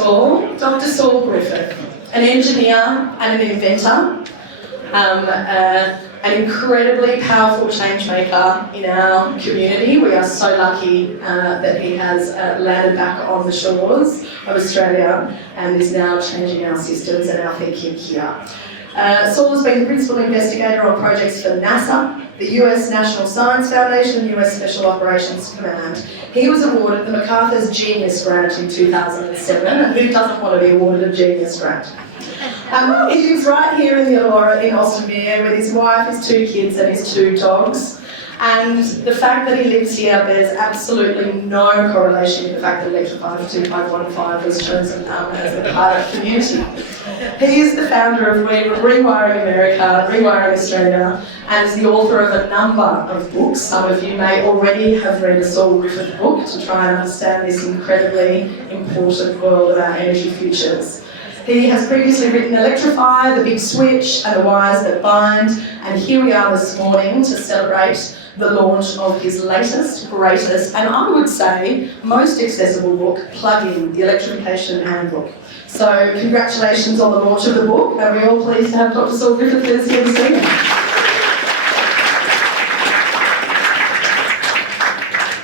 Saul, Dr. Saul Griffith, an engineer and an inventor, an incredibly powerful change maker in our community. We are so lucky that he has landed back on the shores of Australia and is now changing our systems and our thinking here. Saul has been the principal investigator on projects for NASA, the US National Science Foundation, and US Special Operations Command. He was awarded the MacArthur's Genius Grant in 2007, and who doesn't want to be awarded a Genius Grant? He lives right here in the Illawarra in Austinmere with his wife, his 2 kids and his 2 dogs. And the fact that he lives here bears absolutely no correlation with the fact that Electrification 2515 was chosen as the pilot community. He is the founder of Rewiring America, Rewiring Australia, and is the author of a number of books. Some of you may already have read a Saul Griffith book to try and understand this incredibly important world of our energy futures. He has previously written Electrify, The Big Switch, and The Wires That Bind, and here we are this morning to celebrate the launch of his latest, greatest, and I would say most accessible book, Plug-in, the Electrification Handbook. So congratulations on the launch of the book. Are we all pleased to have Dr. Saul Griffith with us here this evening?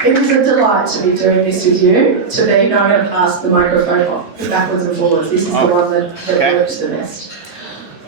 It is a delight to be doing this with you, to be, now I'm going to pass the microphone backwards and forwards. This is the one that works the best.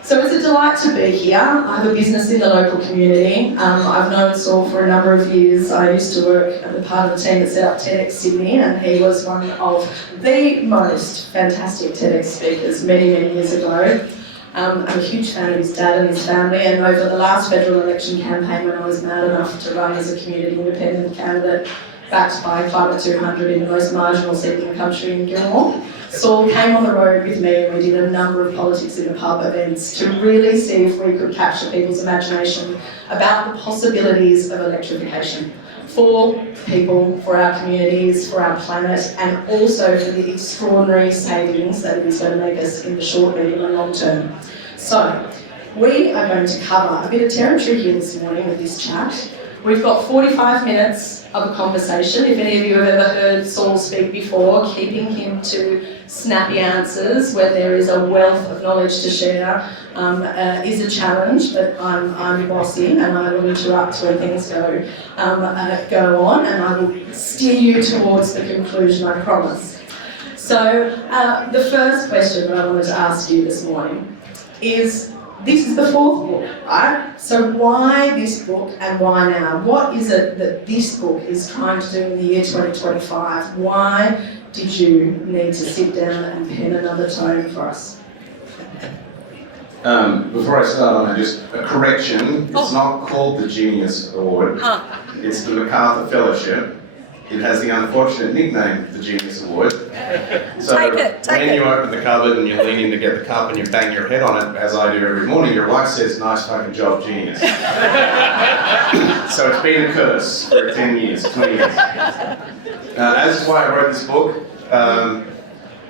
So it's a delight to be here. I have a business in the local community. I've known Saul for a number of years. I used to work at the part of the team that set up TEDx Sydney, and he was one of the most fantastic TEDx speakers many, many years ago. I'm a huge fan of his dad and his family, and over the last federal election campaign, when I was mad enough to run as a community independent candidate backed by Climate 200 in the most marginal seat in the country in Gilmore, Saul came on the road with me and we did a number of politics in the pub events to really see if we could capture people's imagination about the possibilities of electrification for people, for our communities, for our planet, and also for the extraordinary savings that it is going to make us in the short, medium and long term. So, we are going to cover a bit of territory here this morning with this chat. We've got 45 minutes of a conversation. If any of you have ever heard Saul speak before, keeping him to snappy answers where there is a wealth of knowledge to share is a challenge, but I'm bossy and I will interrupt when things go on, and I will steer you towards the conclusion, I promise. So the first question that I wanted to ask you this morning is, this is the 4th book, right? So why this book and why now? What is it that this book is trying to do in the year 2025? Why did you need to sit down and pen another tome for us? Before I start on, just a correction. It's not called the Genius Award. It's the MacArthur Fellowship. It has the unfortunate nickname, the Genius Award. So when you open the cupboard and you lean in to get the cup and you bang your head on it, as I do every morning, your wife says, "Nice fucking job, genius." So it's been a curse for 10 years, 20 years. As to why I wrote this book,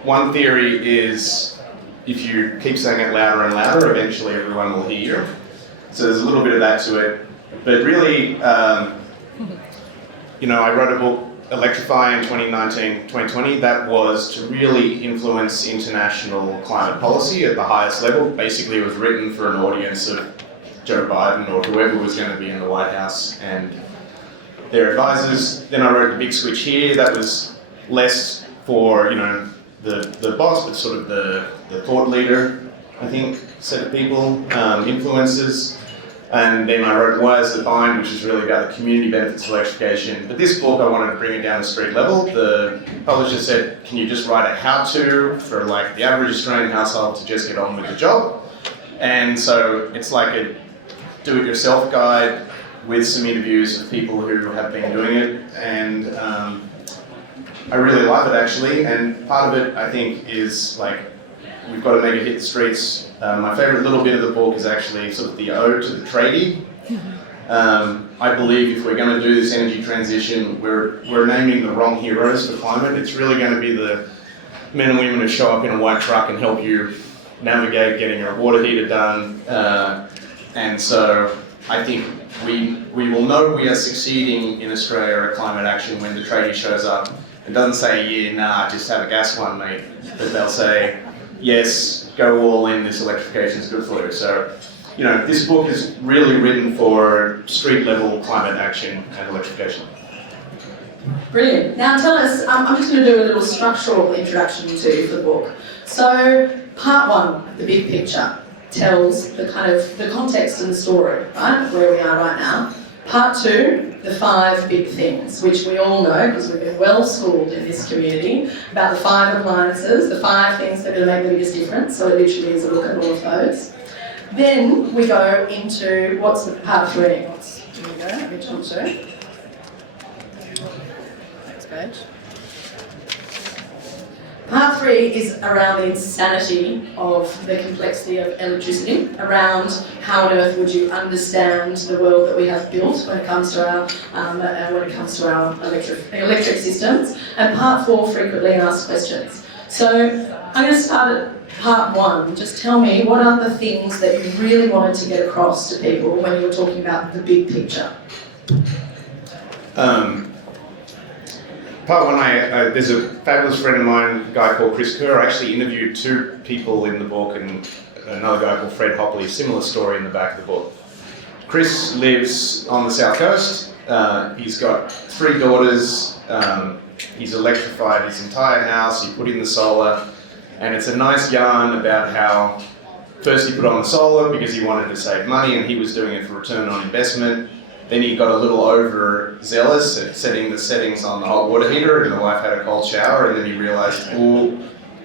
one theory is if you keep saying it louder and louder, eventually everyone will hear you. So there's a little bit of that to it. But really, I wrote a book, Electrify, in 2019-2020. That was to really influence international climate policy at the highest level. Basically, it was written for an audience of Joe Biden or whoever was going to be in the White House and their advisors. Then I wrote The Big Switch here. That was less for, the boss, but sort of the thought leader, I think, set of people, influencers. And then I wrote Wires That Bind, which is really about the community benefits of electrification. But this book, I wanted to bring it down to street level. The publisher said, can you just write a how-to for like the average Australian household to just get on with the job? And so it's like a do-it-yourself guide with some interviews of people who have been doing it. And I really love it, actually. And part of it, I think, is like, we've got to make it hit the streets. My favourite little bit of the book is actually sort of the ode to the tradie. I believe if we're going to do this energy transition, we're naming the wrong heroes for climate. It's really going to be the men and women who show up in a white truck and help you navigate getting your water heater done. And so I think we will know we are succeeding in Australia at climate action when the tradie shows up It doesn't say, yeah, nah, just have a gas one, mate. But they'll say, yes, go all in, this electrification is good for you. So, you know, this book is really written for street level climate action and electrification. Brilliant. Now tell us, I'm just going to do a little structural introduction to you for the book. So part one, the big picture, tells the kind of the context and the story, right, where we are right now. Part two, the 5 big things, which we all know because we've been well schooled in this community about the 5 appliances, the 5 things that are going to make the biggest difference. So it literally is a look at all of those. Then we go into what's the part 3. Here we go, let me talk to it. Next page. Part 3 is around the insanity of the complexity of electricity, around how on earth would you understand the world that we have built when it comes to our electric systems, and part 4, frequently asked questions. So I'm going to start at part 1. Just tell me, what are the things that you really wanted to get across to people when you were talking about the big picture? Part 1, there's a fabulous friend of mine, a guy called Chris Kerr. I actually interviewed 2 people in the book and another guy called Fred Hopley, similar story in the back of the book. Chris lives on the south coast. He's got 3 daughters. He's electrified his entire house. He put in the solar. And it's a nice yarn about how first he put on the solar because he wanted to save money and he was doing it for return on investment. Then he got a little overzealous at setting the settings on the hot water heater and the wife had a cold shower, and then he realised, oh,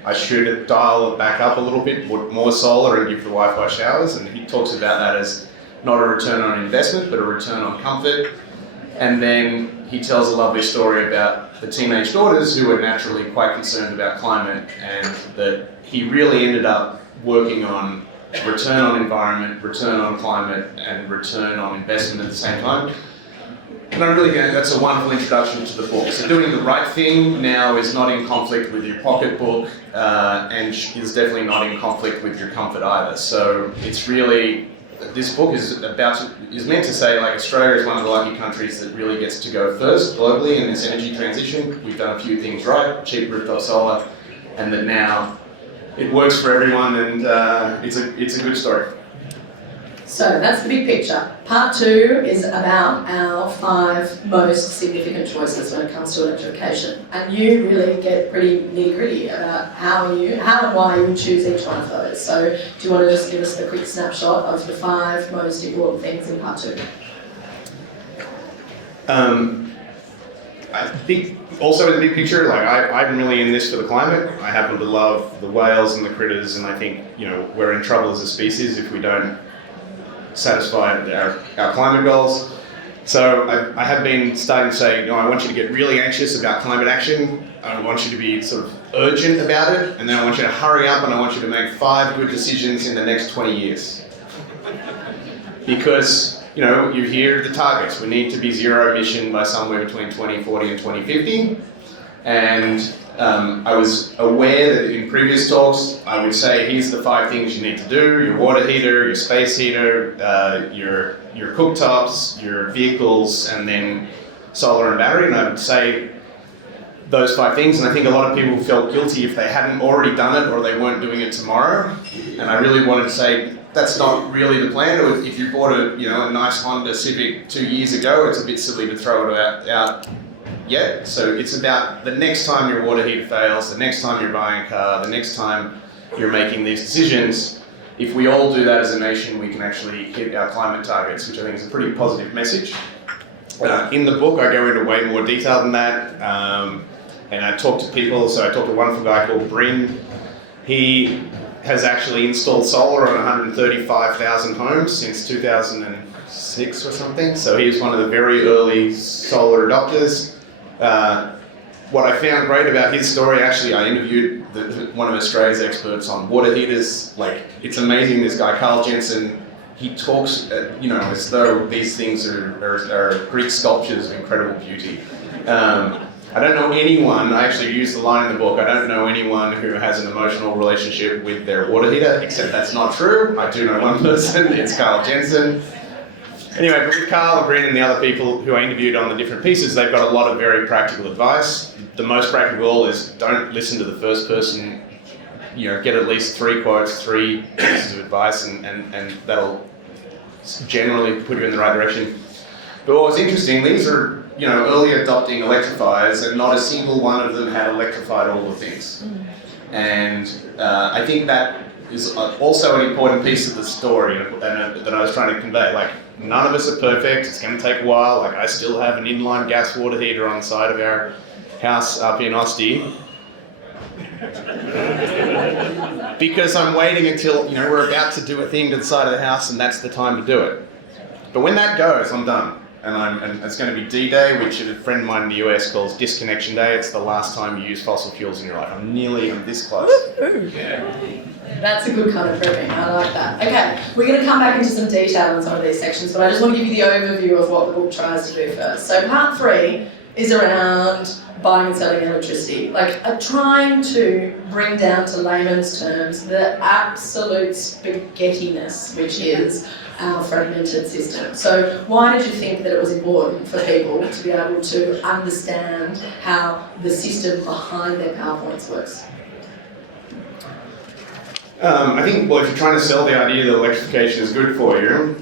I should dial it back up a little bit, put more solar and give the wife hot showers. And he talks about that as not a return on investment, but a return on comfort. And then he tells a lovely story about the teenage daughters who were naturally quite concerned about climate, and that he really ended up working on return on environment, return on climate, and return on investment at the same time. And I really think that's a wonderful introduction to the book. So doing the right thing now is not in conflict with your pocketbook, and is definitely not in conflict with your comfort either. So it's really, this book is meant to say, like, Australia is one of the lucky countries that really gets to go first globally in this energy transition. We've done a few things right, cheap rooftop solar, and that now it works for everyone, and it's a good story. So that's the big picture. Part 2 is about our 5 most significant choices when it comes to electrification. And you really get pretty nitty-gritty about how and why you would choose each one of those. So do you want to just give us a quick snapshot of the 5 most important things in part 2? I think also in the big picture, like I'm really in this for the climate. I happen to love the whales and the critters, and I think, you know, we're in trouble as a species if we don't satisfy our climate goals. So I have been starting to say, you know, I want you to get really anxious about climate action. I want you to be sort of urgent about it, and then I want you to hurry up and I want you to make 5 good decisions in the next 20 years. Because, you know, you hear the targets. We need to be zero emission by somewhere between 2040 and 2050. And I was aware that in previous talks, I would say, here's the 5 things you need to do: your water heater, your space heater, your cooktops, your vehicles, and then solar and battery. And I would say those 5 things, and I think a lot of people felt guilty if they hadn't already done it or they weren't doing it tomorrow. And I really wanted to say, that's not really the plan. If you bought a nice Honda Civic 2 years ago, it's a bit silly to throw it out yet. So it's about the next time your water heater fails, the next time you're buying a car, the next time you're making these decisions. If we all do that as a nation, we can actually hit our climate targets, which I think is a pretty positive message. In the book, I go into way more detail than that, and I talk to people. So I talked to a wonderful guy called Bryn. He has actually installed solar on 135,000 homes since 2006 or something. So he was one of the very early solar adopters. What I found great about his story, actually, I interviewed one of Australia's experts on water heaters. Like, it's amazing, this guy, Carl Jensen, he talks, as though these things are Greek sculptures of incredible beauty. I don't know anyone, I actually use the line in the book, I don't know anyone who has an emotional relationship with their water heater, except that's not true. I do know one person, it's Carl Jensen. Anyway, but with Carl and Bryn and the other people who I interviewed on the different pieces, they've got a lot of very practical advice. the most practical is don't listen to the first person. Get at least 3 quotes, 3 pieces of advice, and that'll generally put you in the right direction. But what was interesting, these are early adopting electrifiers, and not a single one of them had electrified all the things. And I think that is also an important piece of the story that I was trying to convey. Like, none of us are perfect. It's going to take a while. Like, I still have an inline gas water heater on the side of our house up in Ostie. Because I'm waiting until we're about to do a thing to the side of the house, and that's the time to do it. But when that goes, I'm done. And it's going to be D-Day, which a friend of mine in the US calls Disconnection Day. It's the last time you use fossil fuels in your life. I'm this close. Yeah. That's a good kind of framing. I like that. Okay, we're going to come back into some detail in some of these sections, but I just want to give you the overview of what the book tries to do first. So part 3 is around buying and selling electricity, like trying to bring down to layman's terms the absolute spaghettiness which is our fragmented system. So why did you think that it was important for people to be able to understand how the system behind their PowerPoints works? I think, if you're trying to sell the idea that electrification is good for you,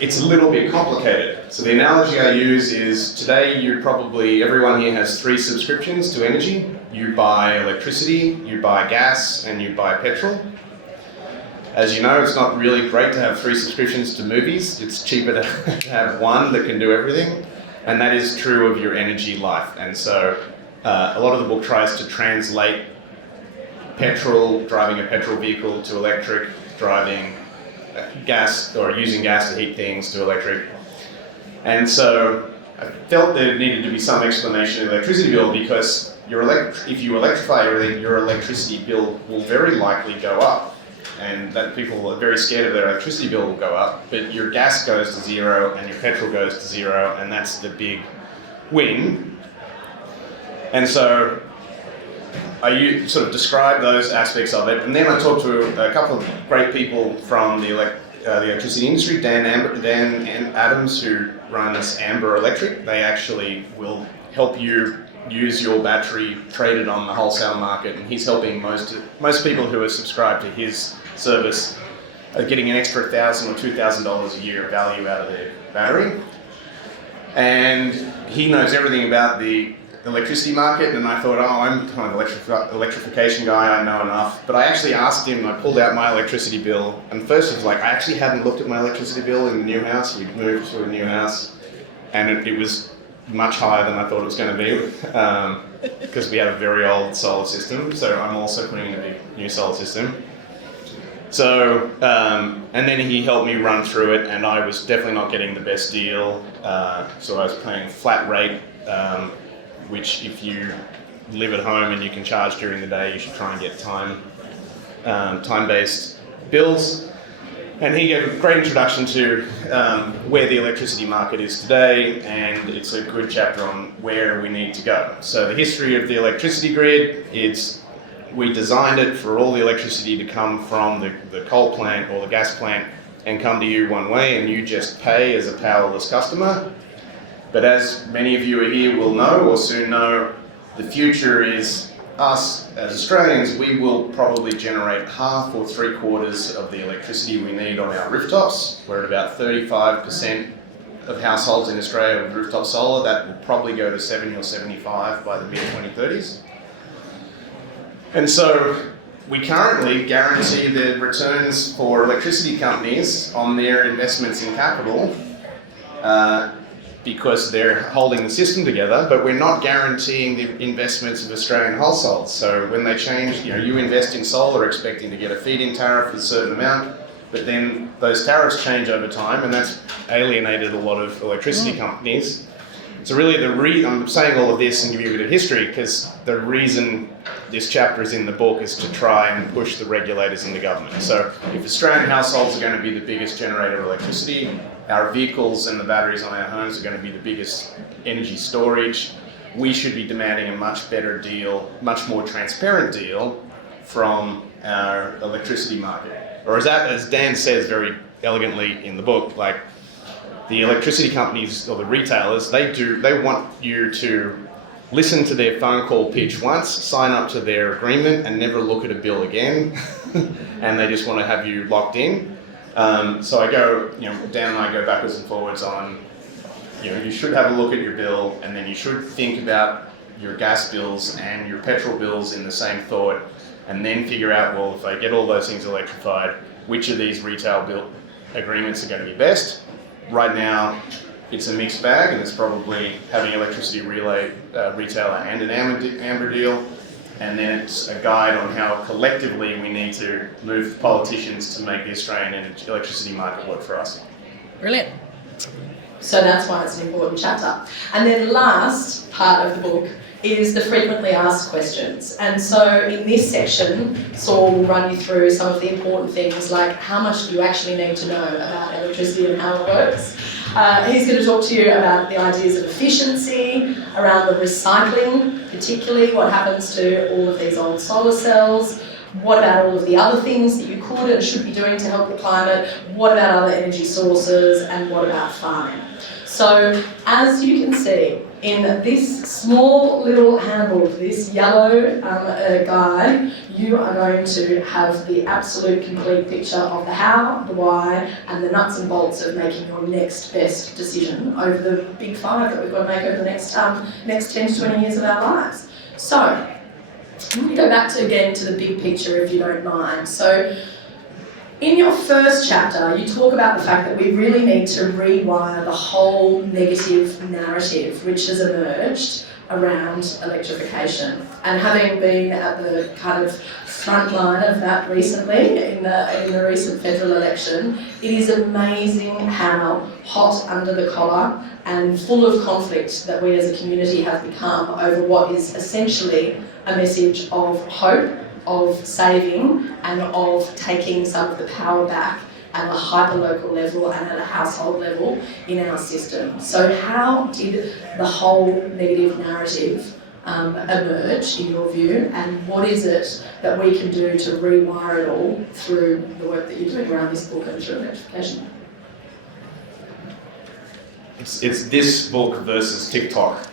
it's a little bit complicated. So the analogy I use is, today everyone here has 3 subscriptions to energy. You buy electricity, you buy gas, and you buy petrol. As you know, it's not really great to have 3 subscriptions to movies. It's cheaper to have one that can do everything. And that is true of your energy life. And so a lot of the book tries to translate driving a petrol vehicle to electric, driving gas or using gas to heat things to electric. And so I felt there needed to be some explanation of the electricity bill, because if you electrify everything, your electricity bill will very likely go up. And that people are very scared of their electricity bill will go up, but your gas goes to 0 and your petrol goes to 0, and that's the big win. And so I sort of describe those aspects of it, and then I talked to a couple of great people from the electricity industry, Dan and Adams, who runs Amber Electric. They actually will help you use your battery traded on the wholesale market, and he's helping most people who are subscribed to his service are getting an extra $1,000 or $2,000 a year value out of their battery. And he knows everything about the electricity market, and I thought, I'm kind of an electrification guy, I know enough. But I actually asked him, I pulled out my electricity bill, and first it was like, I actually hadn't looked at my electricity bill in the new house. We'd moved to a new house, and it was much higher than I thought it was going to be, because we had a very old solar system, so I'm also putting in a big new solar system. So, and then he helped me run through it, and I was definitely not getting the best deal, so I was paying flat rate, which if you live at home and you can charge during the day, you should try and get time-based bills. And he gave a great introduction to where the electricity market is today, and it's a good chapter on where we need to go. So the history of the electricity grid, we designed it for all the electricity to come from the coal plant or the gas plant and come to you one way, and you just pay as a powerless customer. But as many of you are here will know, or soon know, the future is us as Australians. We will probably generate half or 3/4 of the electricity we need on our rooftops. We're at about 35% of households in Australia with rooftop solar. That will probably go to 70 or 75 by the mid-2030s. And so we currently guarantee the returns for electricity companies on their investments in capital because they're holding the system together, but we're not guaranteeing the investments of Australian households. So when they change, you invest in solar expecting to get a feed-in tariff with a certain amount, but then those tariffs change over time, and that's alienated a lot of electricity companies. So really, I'm saying all of this and give you a bit of history because the reason this chapter is in the book is to try and push the regulators and the government. So if Australian households are going to be the biggest generator of electricity, our vehicles and the batteries on our homes are going to be the biggest energy storage, we should be demanding a much better deal, much more transparent deal from our electricity market. Or as Dan says very elegantly in the book, like the electricity companies or the retailers, they want you to listen to their phone call pitch once, sign up to their agreement, and never look at a bill again. And they just want to have you locked in. So I go, Dan and I go backwards and forwards on, you should have a look at your bill, and then you should think about your gas bills and your petrol bills in the same thought, and then figure out, well, if I get all those things electrified, which of these retail bill agreements are going to be best? Right now, it's a mixed bag, and it's probably having electricity retailer and an amber deal, and then it's a guide on how collectively we need to move politicians to make the Australian electricity market work for us. Brilliant. So that's why it's an important chapter. And then last part of the book is the frequently asked questions. And so in this section, Saul will run you through some of the important things like how much do you actually need to know about electricity and how it works. He's going to talk to you about the ideas of efficiency, around the recycling, particularly what happens to all of these old solar cells. What about all of the other things that you could and should be doing to help the climate? What about other energy sources? And what about farming? So, as you can see, in this small little handbook, this yellow guide, you are going to have the absolute complete picture of the how, the why, and the nuts and bolts of making your next best decision over the big five that we've got to make over the next 10 to 20 years of our lives. So, I'm going to go back again to the big picture if you don't mind. So, in your first chapter, you talk about the fact that we really need to rewire the whole negative narrative which has emerged around electrification. And having been at the kind of front line of that recently, in the recent federal election, it is amazing how hot under the collar and full of conflict that we as a community have become over what is essentially a message of hope, of saving, and of taking some of the power back at a hyper-local level and at a household level in our system. So how did the whole negative narrative emerge, in your view, and what is it that we can do to rewire it all through the work that you're doing around this book and through electrification? It's this book versus TikTok.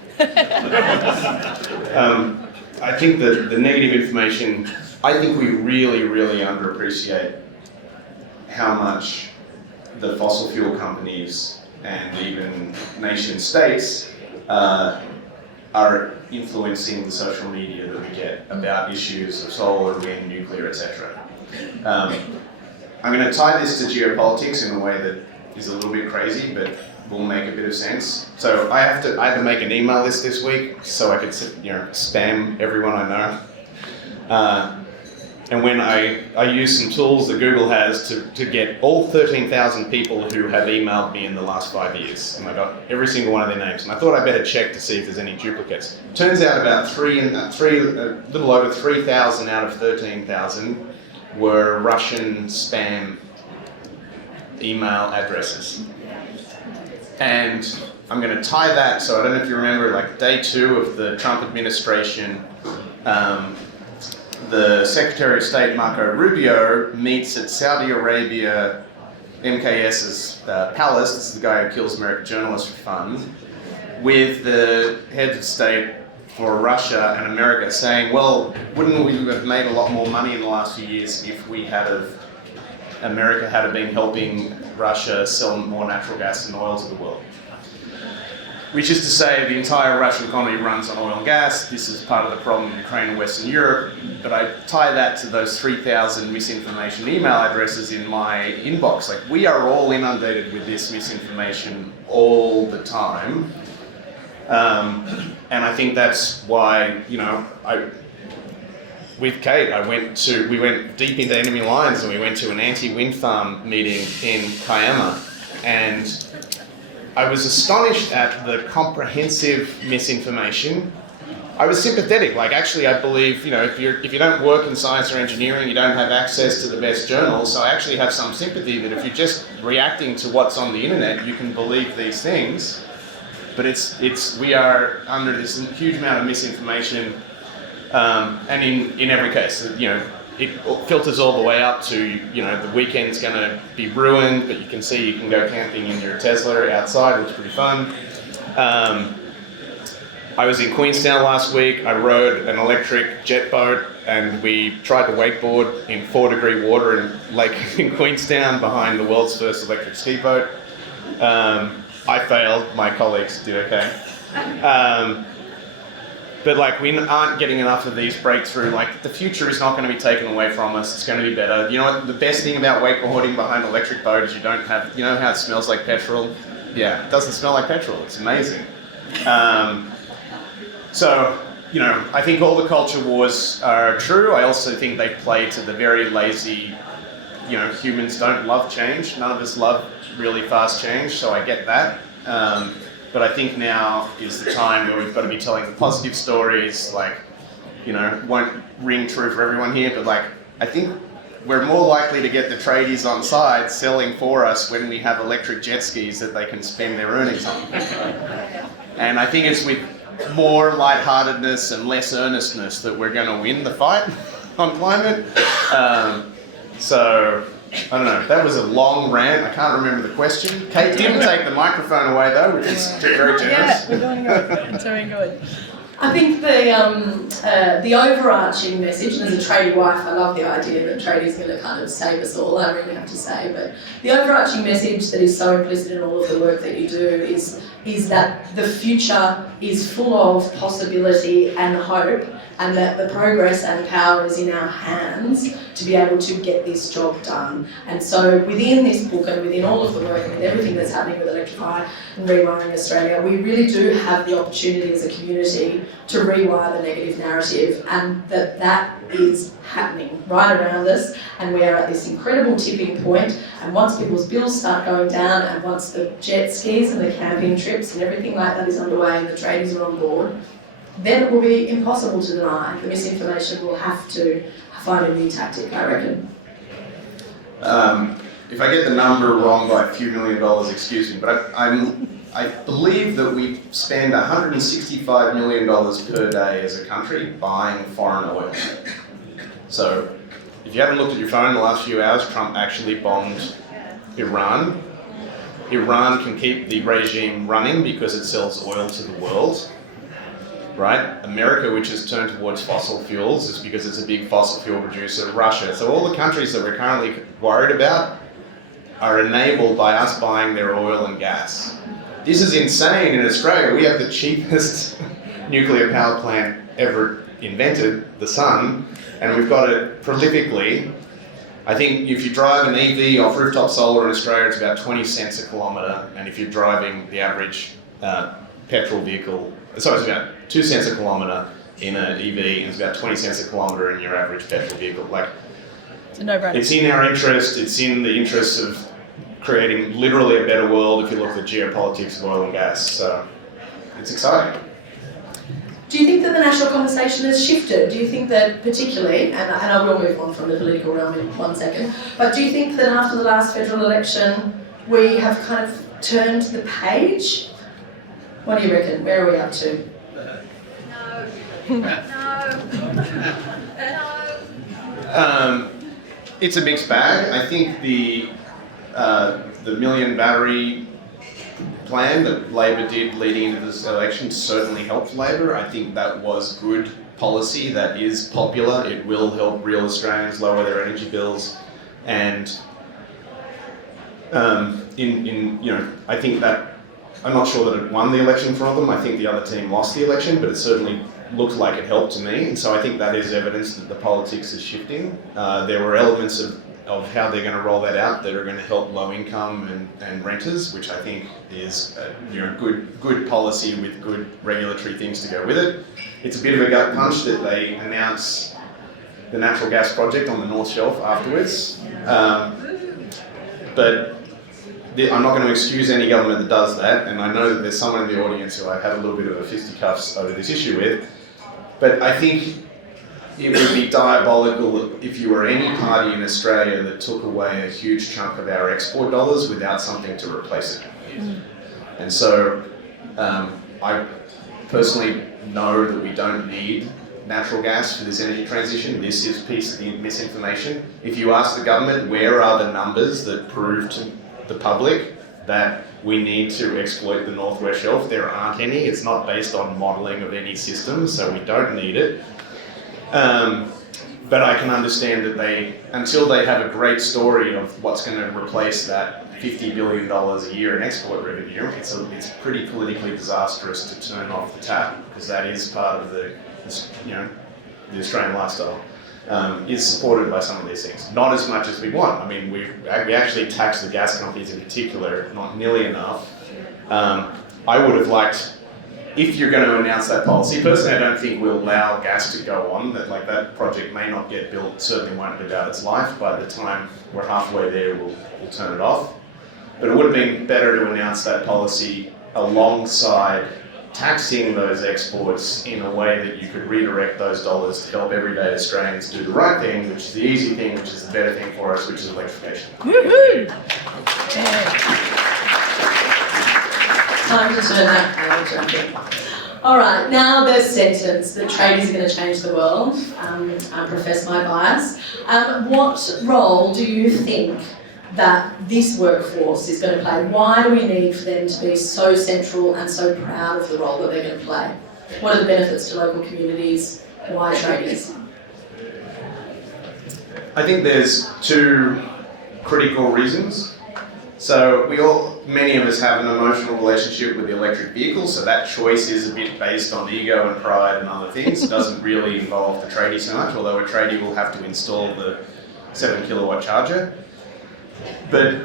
I think that the negative information, I think we really, really underappreciate how much the fossil fuel companies and even nation states are influencing the social media that we get about issues of solar, wind, nuclear, etc. I'm going to tie this to geopolitics in a way that is a little bit crazy, but will make a bit of sense. So I had to make an email list this week so I could spam everyone I know. And when I use some tools that Google has to get all 13,000 people who have emailed me in the last 5 years, and I got every single one of their names. And I thought I'd better check to see if there's any duplicates. Turns out about a little over 3,000 out of 13,000 were Russian spam email addresses. And I'm going to tie that, so I don't know if you remember, like day 2 of the Trump administration, the Secretary of State Marco Rubio meets at Saudi Arabia MKS's palace, this is the guy who kills American journalists for fun, with the heads of state for Russia and America saying, well, wouldn't we have made a lot more money in the last few years if America had been helping Russia sell more natural gas and oil to the world? Which is to say, the entire Russian economy runs on oil and gas. This is part of the problem in Ukraine and Western Europe. But I tie that to those 3,000 misinformation email addresses in my inbox. Like, we are all inundated with this misinformation all the time. And I think that's why, with Kate, we went deep into enemy lines, and we went to an anti-wind farm meeting in Kiama, and I was astonished at the comprehensive misinformation. I was sympathetic. Like, actually, I believe, if you don't work in science or engineering, you don't have access to the best journals. So I actually have some sympathy that if you're just reacting to what's on the internet, you can believe these things. But we are under this huge amount of misinformation. And in every case, it filters all the way up to, the weekend's going to be ruined, but you can see you can go camping in your Tesla outside, which is pretty fun. I was in Queenstown last week. I rode an electric jet boat and we tried to wakeboard in 4-degree water in Lake in Queenstown behind the world's first electric ski boat. I failed, my colleagues did okay. But like we aren't getting enough of these breakthrough, like the future is not going to be taken away from us, it's going to be better. You know what, the best thing about wakeboarding behind an electric boat is you don't have, you know how it smells like petrol? Yeah, it doesn't smell like petrol, it's amazing. So, you know, I think all the culture wars are true. I also think they play to the very lazy, you know, humans don't love change. None of us love really fast change, so I get that. But I think now is the time where we've got to be telling the positive stories, like, you know, won't ring true for everyone here, but like, I think we're more likely to get the tradies on side selling for us when we have electric jet skis that they can spend their earnings on. And I think it's with more lightheartedness and less earnestness that we're going to win the fight on climate. So, I don't know, that was a long rant. I can't remember the question. Kate didn't take the microphone away though, which is very generous. Yeah, we're doing good. It's doing good. I think the overarching message, and as a tradie wife, I love the idea that tradie's going to kind of save us all, I really have to say, but the overarching message that is so implicit in all of the work that you do is that the future is full of possibility and hope, and that the progress and power is in our hands to be able to get this job done. And so within this book and within all of the work and with everything that's happening with Electrify and Rewiring Australia, we really do have the opportunity as a community to rewire the negative narrative, and that is happening right around us, and we are at this incredible tipping point. And once people's bills start going down, and once the jet skis and the camping trips and everything like that is underway and the tradies are on board, then it will be impossible to deny. The misinformation will have to find a new tactic, I reckon. If I get the number wrong by a few $1 million, excuse me, but I believe that we spend $165 million per day as a country buying foreign oil. So, if you haven't looked at your phone in the last few hours, Trump actually bombed Iran. Iran can keep the regime running because it sells oil to the world. Right? America, which has turned towards fossil fuels, is because it's a big fossil fuel producer. Russia. So all the countries that we're currently worried about are enabled by us buying their oil and gas. This is insane in Australia. We have the cheapest nuclear power plant ever invented, the sun, and we've got it prolifically. I think if you drive an EV off rooftop solar in Australia, it's about 20 cents a kilometre, and if you're driving the average petrol vehicle, sorry, it's about 2 cents a kilometre in an EV, and it's about 20 cents a kilometre in your average petrol vehicle. Like, it's a no-brainer. It's in our interest, it's in the interest of creating literally a better world if you look at the geopolitics of oil and gas, so it's exciting. Do you think that the national conversation has shifted? Do you think that particularly, and I will move on from the political realm in 1 second, but do you think that after the last federal election we have kind of turned the page? What do you reckon? Where are we up to? It's a mixed bag. I think the million battery plan that Labor did leading into this election certainly helped Labor. I think that was good policy. That is popular. It will help real Australians lower their energy bills, and I think that I'm not sure that it won the election for them. I think the other team lost the election, but it certainly looked like it helped to me, and so I think that is evidence that the politics is shifting. There were elements of how they're going to roll that out that are going to help low income and renters, which I think is good policy with good regulatory things to go with it. It's a bit of a gut punch that they announce the natural gas project on the North Shelf afterwards, but I'm not going to excuse any government that does that, and I know that there's someone in the audience who I've had a little bit of a fisticuffs over this issue with, but I think it would be diabolical if you were any party in Australia that took away a huge chunk of our export dollars without something to replace it. And so I personally know that we don't need natural gas for this energy transition. This is a piece of the misinformation. If you ask the government where are the numbers that prove to the public that we need to exploit the Northwest Shelf. There aren't any. It's not based on modelling of any system, so we don't need it. But I can understand that until they have a great story of what's going to replace that $50 billion a year in export revenue, it's pretty politically disastrous to turn off the tap, because that is part of the Australian lifestyle. Is supported by some of these things. Not as much as we want. I mean, we actually tax the gas companies in particular, not nearly enough. I would have liked, if you're going to announce that policy, personally I don't think we'll allow gas to go on. That project may not get built, certainly won't live out its life. By the time we're halfway there, we'll turn it off. But it would have been better to announce that policy alongside taxing those exports in a way that you could redirect those dollars to help everyday Australians do the right thing, which is the easy thing, which is the better thing for us, which is electrification. Woohoo! Time to turn that page, I think. All right, now the sentence that tradies are going to change the world. I profess my bias. What role do you think that this workforce is going to play? Why do we need for them to be so central and so proud of the role that they're going to play? What are the benefits to local communities? Why tradies? I think there's two critical reasons. So many of us have an emotional relationship with the electric vehicle, so that choice is a bit based on ego and pride and other things. It doesn't really involve the tradie so much, although a tradie will have to install the 7 kilowatt charger. But,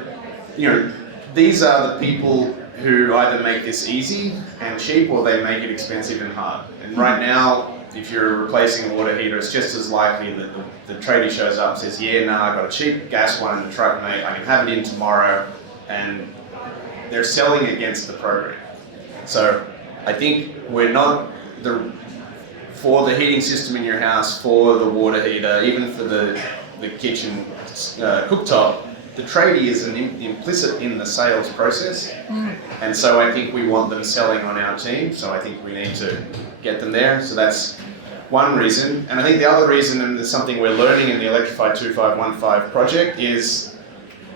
these are the people who either make this easy and cheap, or they make it expensive and hard. And right now, if you're replacing a water heater, it's just as likely that the tradie shows up and says, yeah, no, I've got a cheap gas one in the truck, mate, I can have it in tomorrow, and they're selling against the program. So I think we're not, for the heating system in your house, for the water heater, even for the kitchen cooktop, the tradie is implicit in the sales process, and so I think we want them selling on our team, so I think we need to get them there. So that's one reason. And I think the other reason, and it's something we're learning in the Electrify 2515 project, is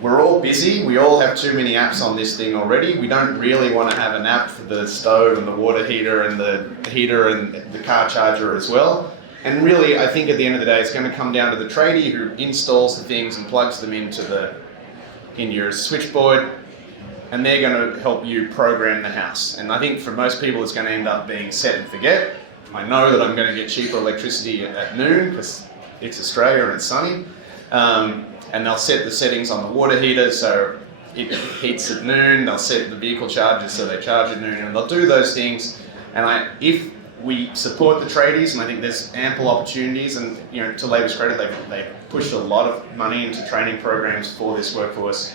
we're all busy, we all have too many apps on this thing already. We don't really want to have an app for the stove and the water heater and the heater and the car charger as well. And really, I think at the end of the day, it's going to come down to the tradie who installs the things and plugs them into in your switchboard, and they're going to help you program the house. And I think for most people, it's going to end up being set and forget. I know that I'm going to get cheaper electricity at noon because it's Australia and it's sunny. And they'll set the settings on the water heater so it heats at noon. They'll set the vehicle chargers so they charge at noon, and they'll do those things. And if we support the tradies, and I think there's ample opportunities, and to Labor's credit, they've pushed a lot of money into training programs for this workforce.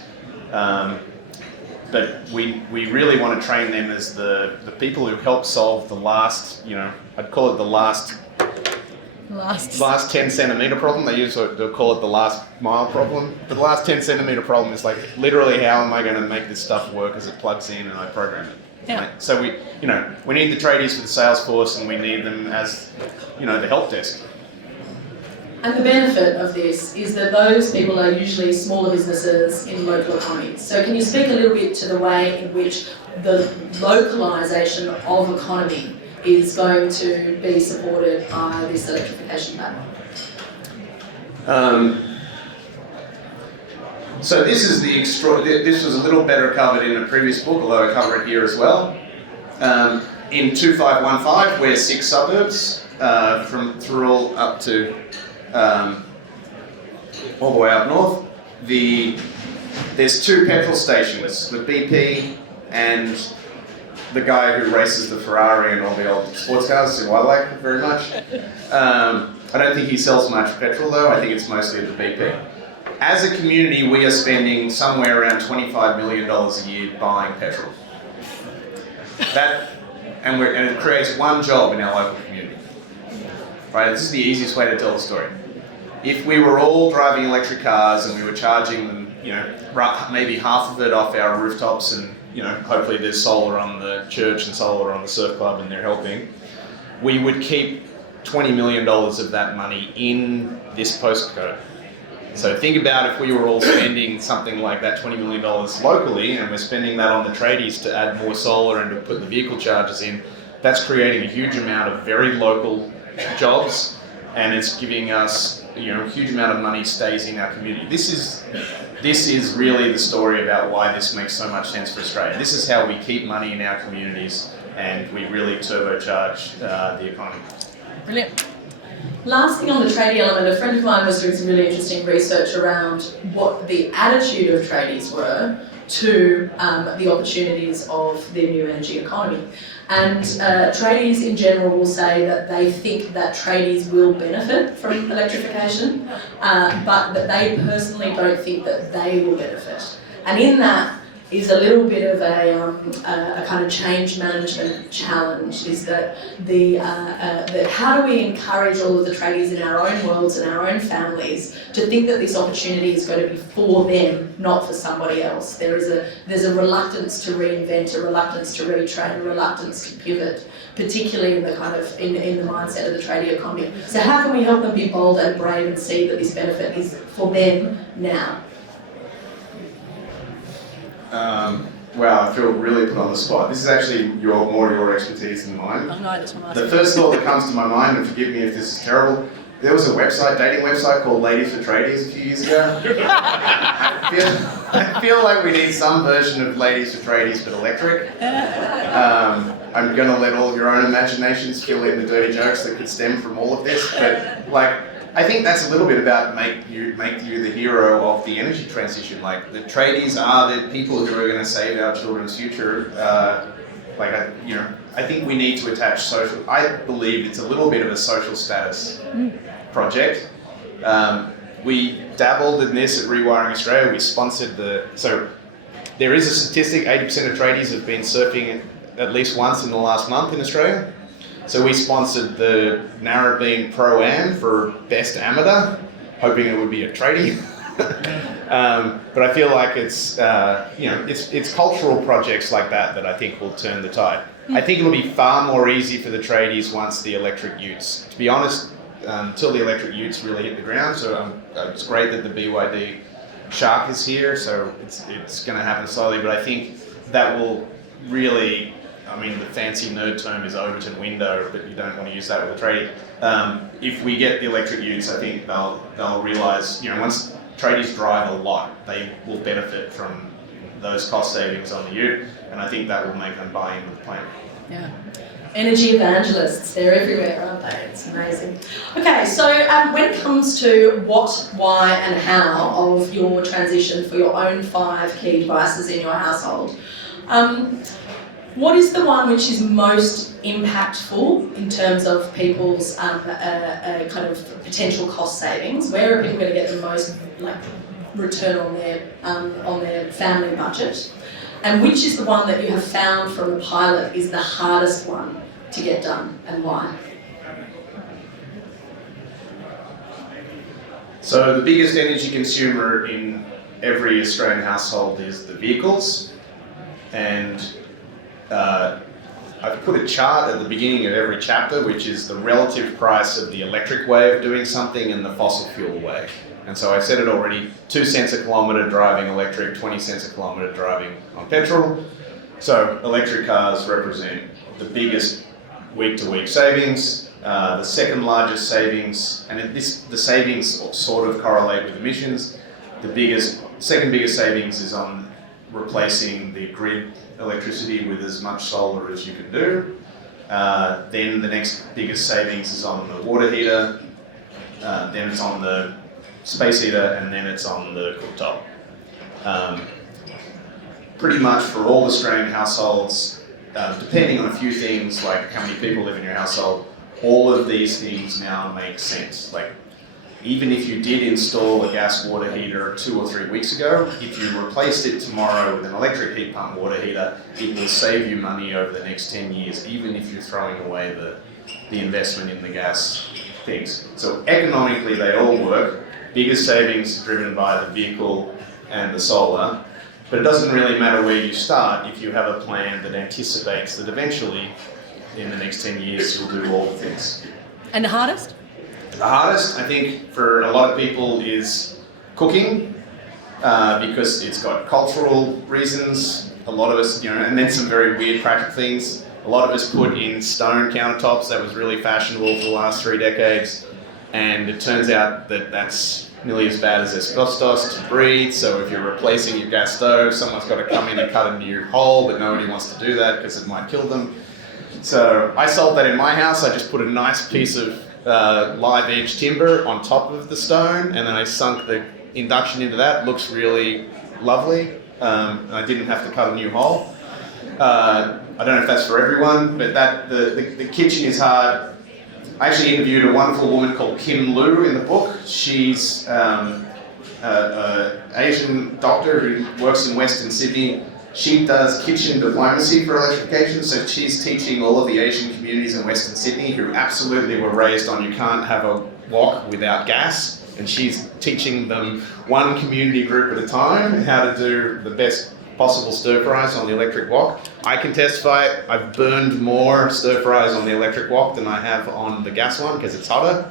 But we really want to train them as the people who help solve the last, I'd call it the last 10 centimetre problem. They'll call it the last mile problem. But the last 10 centimetre problem is like, literally, how am I going to make this stuff work as it plugs in and I program it? Yeah. Right? So we need the tradies for the sales force, and we need them as, the help desk. And the benefit of this is that those people are usually smaller businesses in local economies. So can you speak a little bit to the way in which the localisation of economy is going to be supported by this electrification plan? So this is this was a little better covered in a previous book, although I cover it here as well. In 2515, we're 6 suburbs, from Thirroul up to all the way up north. There's 2 petrol stations, the BP and the guy who races the Ferrari and all the old sports cars, who I like very much. I don't think he sells much petrol though, I think it's mostly at the BP. As a community, we are spending somewhere around $25 million a year buying petrol. And it creates 1 job in our local community. Right? This is the easiest way to tell the story. If we were all driving electric cars and we were charging them, maybe half of it off our rooftops, and hopefully there's solar on the church and solar on the surf club and they're helping, we would keep $20 million of that money in this postcode. So think about if we were all spending something like that $20 million locally, and we're spending that on the tradies to add more solar and to put the vehicle chargers in, that's creating a huge amount of very local jobs, and it's giving us, a huge amount of money stays in our community. This is really the story about why this makes so much sense for Australia. This is how we keep money in our communities, and we really turbocharge the economy. Brilliant. Last thing on the tradie element, a friend of mine was doing some really interesting research around what the attitude of tradies were to the opportunities of the new energy economy. And tradies in general will say that they think that tradies will benefit from electrification, but that they personally don't think that they will benefit. And in that is a little bit of a kind of change management challenge, is that how do we encourage all of the tradies in our own worlds and our own families to think that this opportunity is going to be for them, not for somebody else. There's a reluctance to reinvent, a reluctance to retrain, a reluctance to pivot, particularly in the kind of in the mindset of the tradie economy. So how can we help them be bold and brave and see that this benefit is for them now? Wow, I feel really put on the spot. This is actually more your expertise than mine. I know, that's what I'm The asking. first thought that comes to my mind, and forgive me if this is terrible, there was a dating website called Ladies for Tradies a few years ago. I feel like we need some version of Ladies for Tradies but electric. I'm going to let all of your own imaginations fill in the dirty jokes that could stem from all of this, but I think that's a little bit about make you the hero of the energy transition. Like, the tradies are the people who are going to save our children's future. I think we need to attach social. I believe it's a little bit of a social status project. We dabbled in this at Rewiring Australia. We sponsored so there is a statistic: 80% of tradies have been surfing at least once in the last month in Australia. So we sponsored the Narrabeen Pro-Am for Best Amateur, hoping it would be a tradie. But I feel like it's cultural projects like that I think will turn the tide. I think it'll be far more easy for the tradies once the electric utes. To be honest, until the electric utes really hit the ground, so it's great that the BYD Shark is here, so it's going to happen slowly, but I think that will really... the fancy nerd term is Overton window, but you don't want to use that with a tradie. If we get the electric utes, I think they'll realise, once tradies drive a lot, they will benefit from those cost savings on the ute, and I think that will make them buy into the plan. Yeah. Energy evangelists, they're everywhere, aren't they? It's amazing. Okay, so when it comes to what, why and how of your transition for your own 5 key devices in your household, what is the one which is most impactful in terms of people's kind of potential cost savings? Where are people going to get the most return on their family budget? And which is the one that you have found from the pilot is the hardest one to get done, and why? So the biggest energy consumer in every Australian household is the vehicles, and I've put a chart at the beginning of every chapter, which is the relative price of the electric way of doing something and the fossil fuel way. And so I said it already, 2 cents a kilometre driving electric, 20 cents a kilometre driving on petrol. So electric cars represent the biggest week-to-week savings, the second largest savings, and the savings sort of correlate with emissions. The second biggest savings is on replacing the grid electricity with as much solar as you can do. Then the next biggest savings is on the water heater, then it's on the space heater, and then it's on the cooktop. Pretty much for all Australian households, depending on a few things like how many people live in your household, all of these things now make sense. Like, even if you did install a gas water heater 2 or 3 weeks ago, if you replaced it tomorrow with an electric heat pump water heater, it will save you money over the next 10 years, even if you're throwing away the investment in the gas things. So economically, they all work. Biggest savings driven by the vehicle and the solar, but it doesn't really matter where you start if you have a plan that anticipates that eventually, in the next 10 years, you'll do all the things. And the hardest? The hardest, I think, for a lot of people is cooking, because it's got cultural reasons. A lot of us, and then some very weird practical things. A lot of us put in stone countertops. That was really fashionable for the last 3 decades. And it turns out that that's nearly as bad as asbestos to breathe. So if you're replacing your gas stove, someone's got to come in and cut a new hole, but nobody wants to do that because it might kill them. So I solved that in my house. I just put a nice piece of live edge timber on top of the stone, and then I sunk the induction into that. It looks really lovely. I didn't have to cut a new hole. I don't know if that's for everyone, but the kitchen is hard. I actually interviewed a wonderful woman called Kim Lu in the book. She's an Asian doctor who works in Western Sydney. She does kitchen diplomacy for electrification, so she's teaching all of the Asian communities in Western Sydney who absolutely were raised on you can't have a wok without gas, and she's teaching them one community group at a time how to do the best possible stir fries on the electric wok. I can testify I've burned more stir fries on the electric wok than I have on the gas one because it's hotter.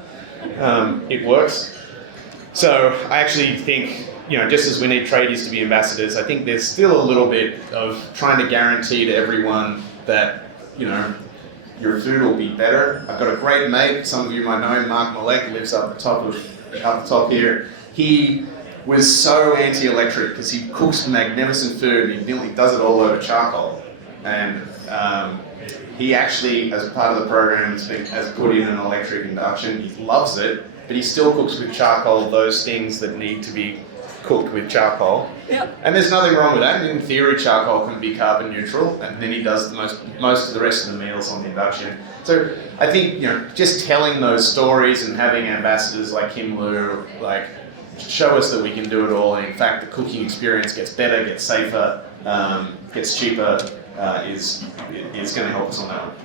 It works. So I actually think, just as we need tradies to be ambassadors, I think there's still a little bit of trying to guarantee to everyone that, your food will be better. I've got a great mate, some of you might know him, Mark Malek, lives up the top here. He was so anti-electric because he cooks magnificent food and he nearly does it all over charcoal. And he actually, as part of the program, has put in an electric induction. He loves it, but he still cooks with charcoal those things that need to be cooked with charcoal. Yep. And there's nothing wrong with that. In theory, charcoal can be carbon neutral, and then he does most of the rest of the meals on the induction. So I think, just telling those stories and having ambassadors like Kim Lu, show us that we can do it all, and in fact the cooking experience gets better, gets safer, gets cheaper, is going to help us on that one.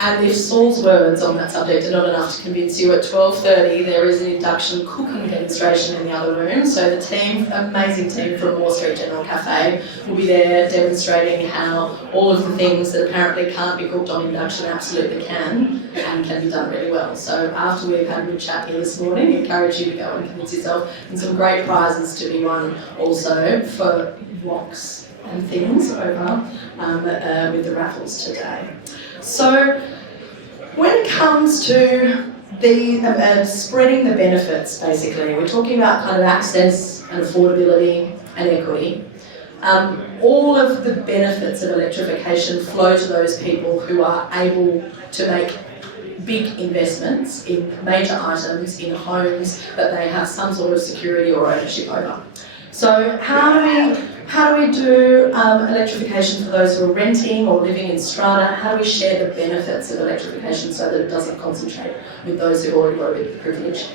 And if Saul's words on that subject are not enough to convince you, at 12:30 there is an induction cooking demonstration in the other room. So the team, amazing team from Moore Street General Cafe, will be there demonstrating how all of the things that apparently can't be cooked on induction absolutely can, and can be done really well. So after we've had a good chat here this morning, I encourage you to go and convince yourself, and some great prizes to be won also for woks and things over with the raffles today. So when it comes to the spreading the benefits, basically, we're talking about kind of access and affordability and equity. All of the benefits of electrification flow to those people who are able to make big investments in major items in homes that they have some sort of security or ownership over. So how do we do electrification for those who are renting or living in strata? How do we share the benefits of electrification so that it doesn't concentrate with those who already got a bit of privilege?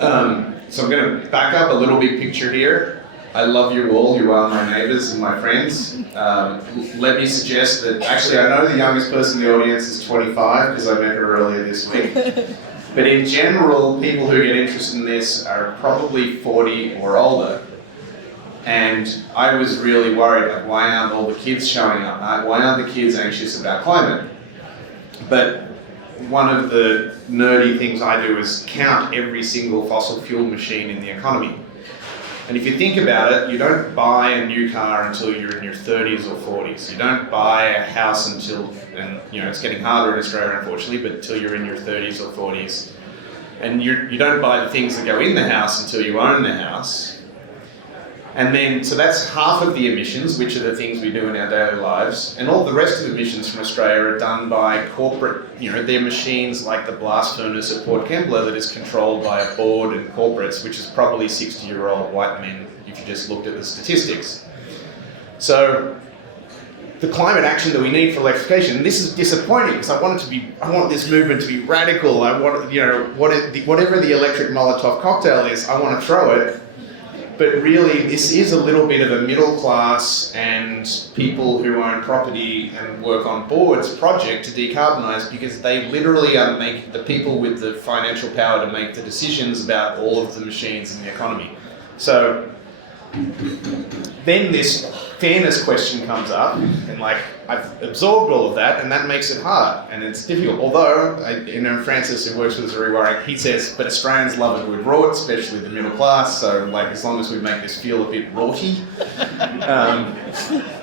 So I'm going to back up a little big picture here. I love you all. You are my neighbours and my friends. Let me suggest that, actually I know the youngest person in the audience is 25 because I met her earlier this week. But in general, people who get interested in this are probably 40 or older. And I was really worried, why aren't all the kids showing up? Why aren't the kids anxious about climate? But one of the nerdy things I do is count every single fossil fuel machine in the economy. And if you think about it, you don't buy a new car until you're in your 30s or 40s. You don't buy a house until, and it's getting harder in Australia unfortunately, but until you're in your 30s or 40s. And you don't buy the things that go in the house until you own the house. And then, so that's half of the emissions, which are the things we do in our daily lives. And all the rest of the emissions from Australia are done by corporate, they're machines like the blast furnace at Port Kembla that is controlled by a board and corporates, which is probably 60-year-old white men, if you just looked at the statistics. So the climate action that we need for electrification, and this is disappointing because I want this movement to be radical. I want, whatever the electric Molotov cocktail is, I want to throw it. But really, this is a little bit of a middle class and people who own property and work on boards project to decarbonise, because they literally are the people with the financial power to make the decisions about all of the machines in the economy. So then this fairness question comes up, and like I've absorbed all of that, and that makes it hard and it's difficult. Although, Francis, who works with us very well, he says, but Australians love a good rort, especially the middle class. So like as long as we make this feel a bit rorty,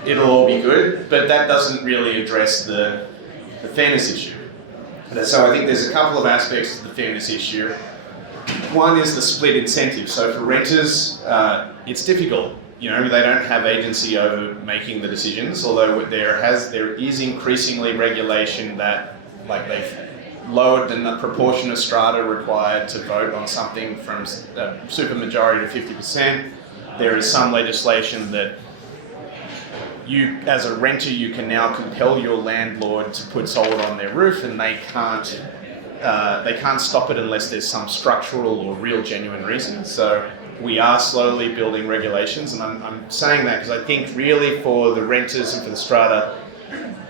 it'll all be good. But that doesn't really address the fairness issue. So I think there's a couple of aspects to the fairness issue. One is the split incentive. So for renters, it's difficult. They don't have agency over making the decisions, although there is increasingly regulation that, like, they've lowered the proportion of strata required to vote on something from a supermajority to 50%. There is some legislation that you, as a renter, you can now compel your landlord to put solar on their roof, and they can't stop it unless there's some structural or real genuine reason. So we are slowly building regulations, and I'm saying that because I think really for the renters and for the strata,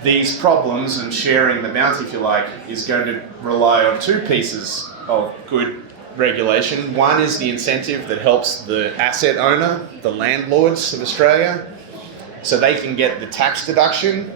these problems and sharing the bounty, if you like, is going to rely on two pieces of good regulation. One is the incentive that helps the asset owner, the landlords of Australia, so they can get the tax deduction.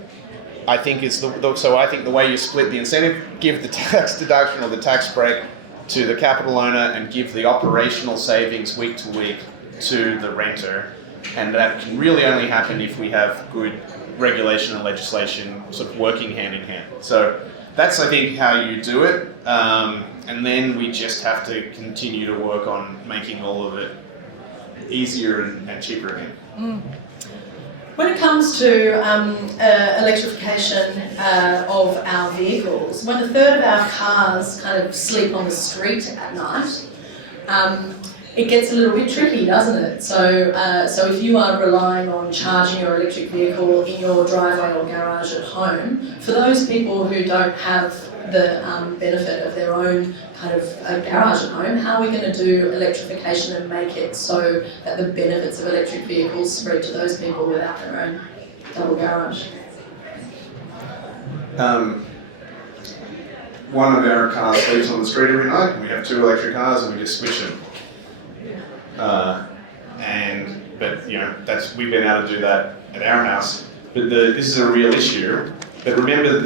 I think the way you split the incentive, give the tax deduction or the tax break to the capital owner and give the operational savings week to week to the renter. And that can really only happen if we have good regulation and legislation sort of working hand in hand. So that's, I think, how you do it. And then we just have to continue to work on making all of it easier and cheaper again. Mm. When it comes to electrification of our vehicles, when a third of our cars kind of sleep on the street at night, it gets a little bit tricky, doesn't it? So if you are relying on charging your electric vehicle in your driveway or garage at home, for those people who don't have the benefit of their own kind of garage at home, how are we going to do electrification and make it so that the benefits of electric vehicles spread to those people without their own double garage? One of our cars sleeps on the street every night. We have 2 electric cars and we just switch them. We've been able to do that at our house. But this is a real issue. But remember that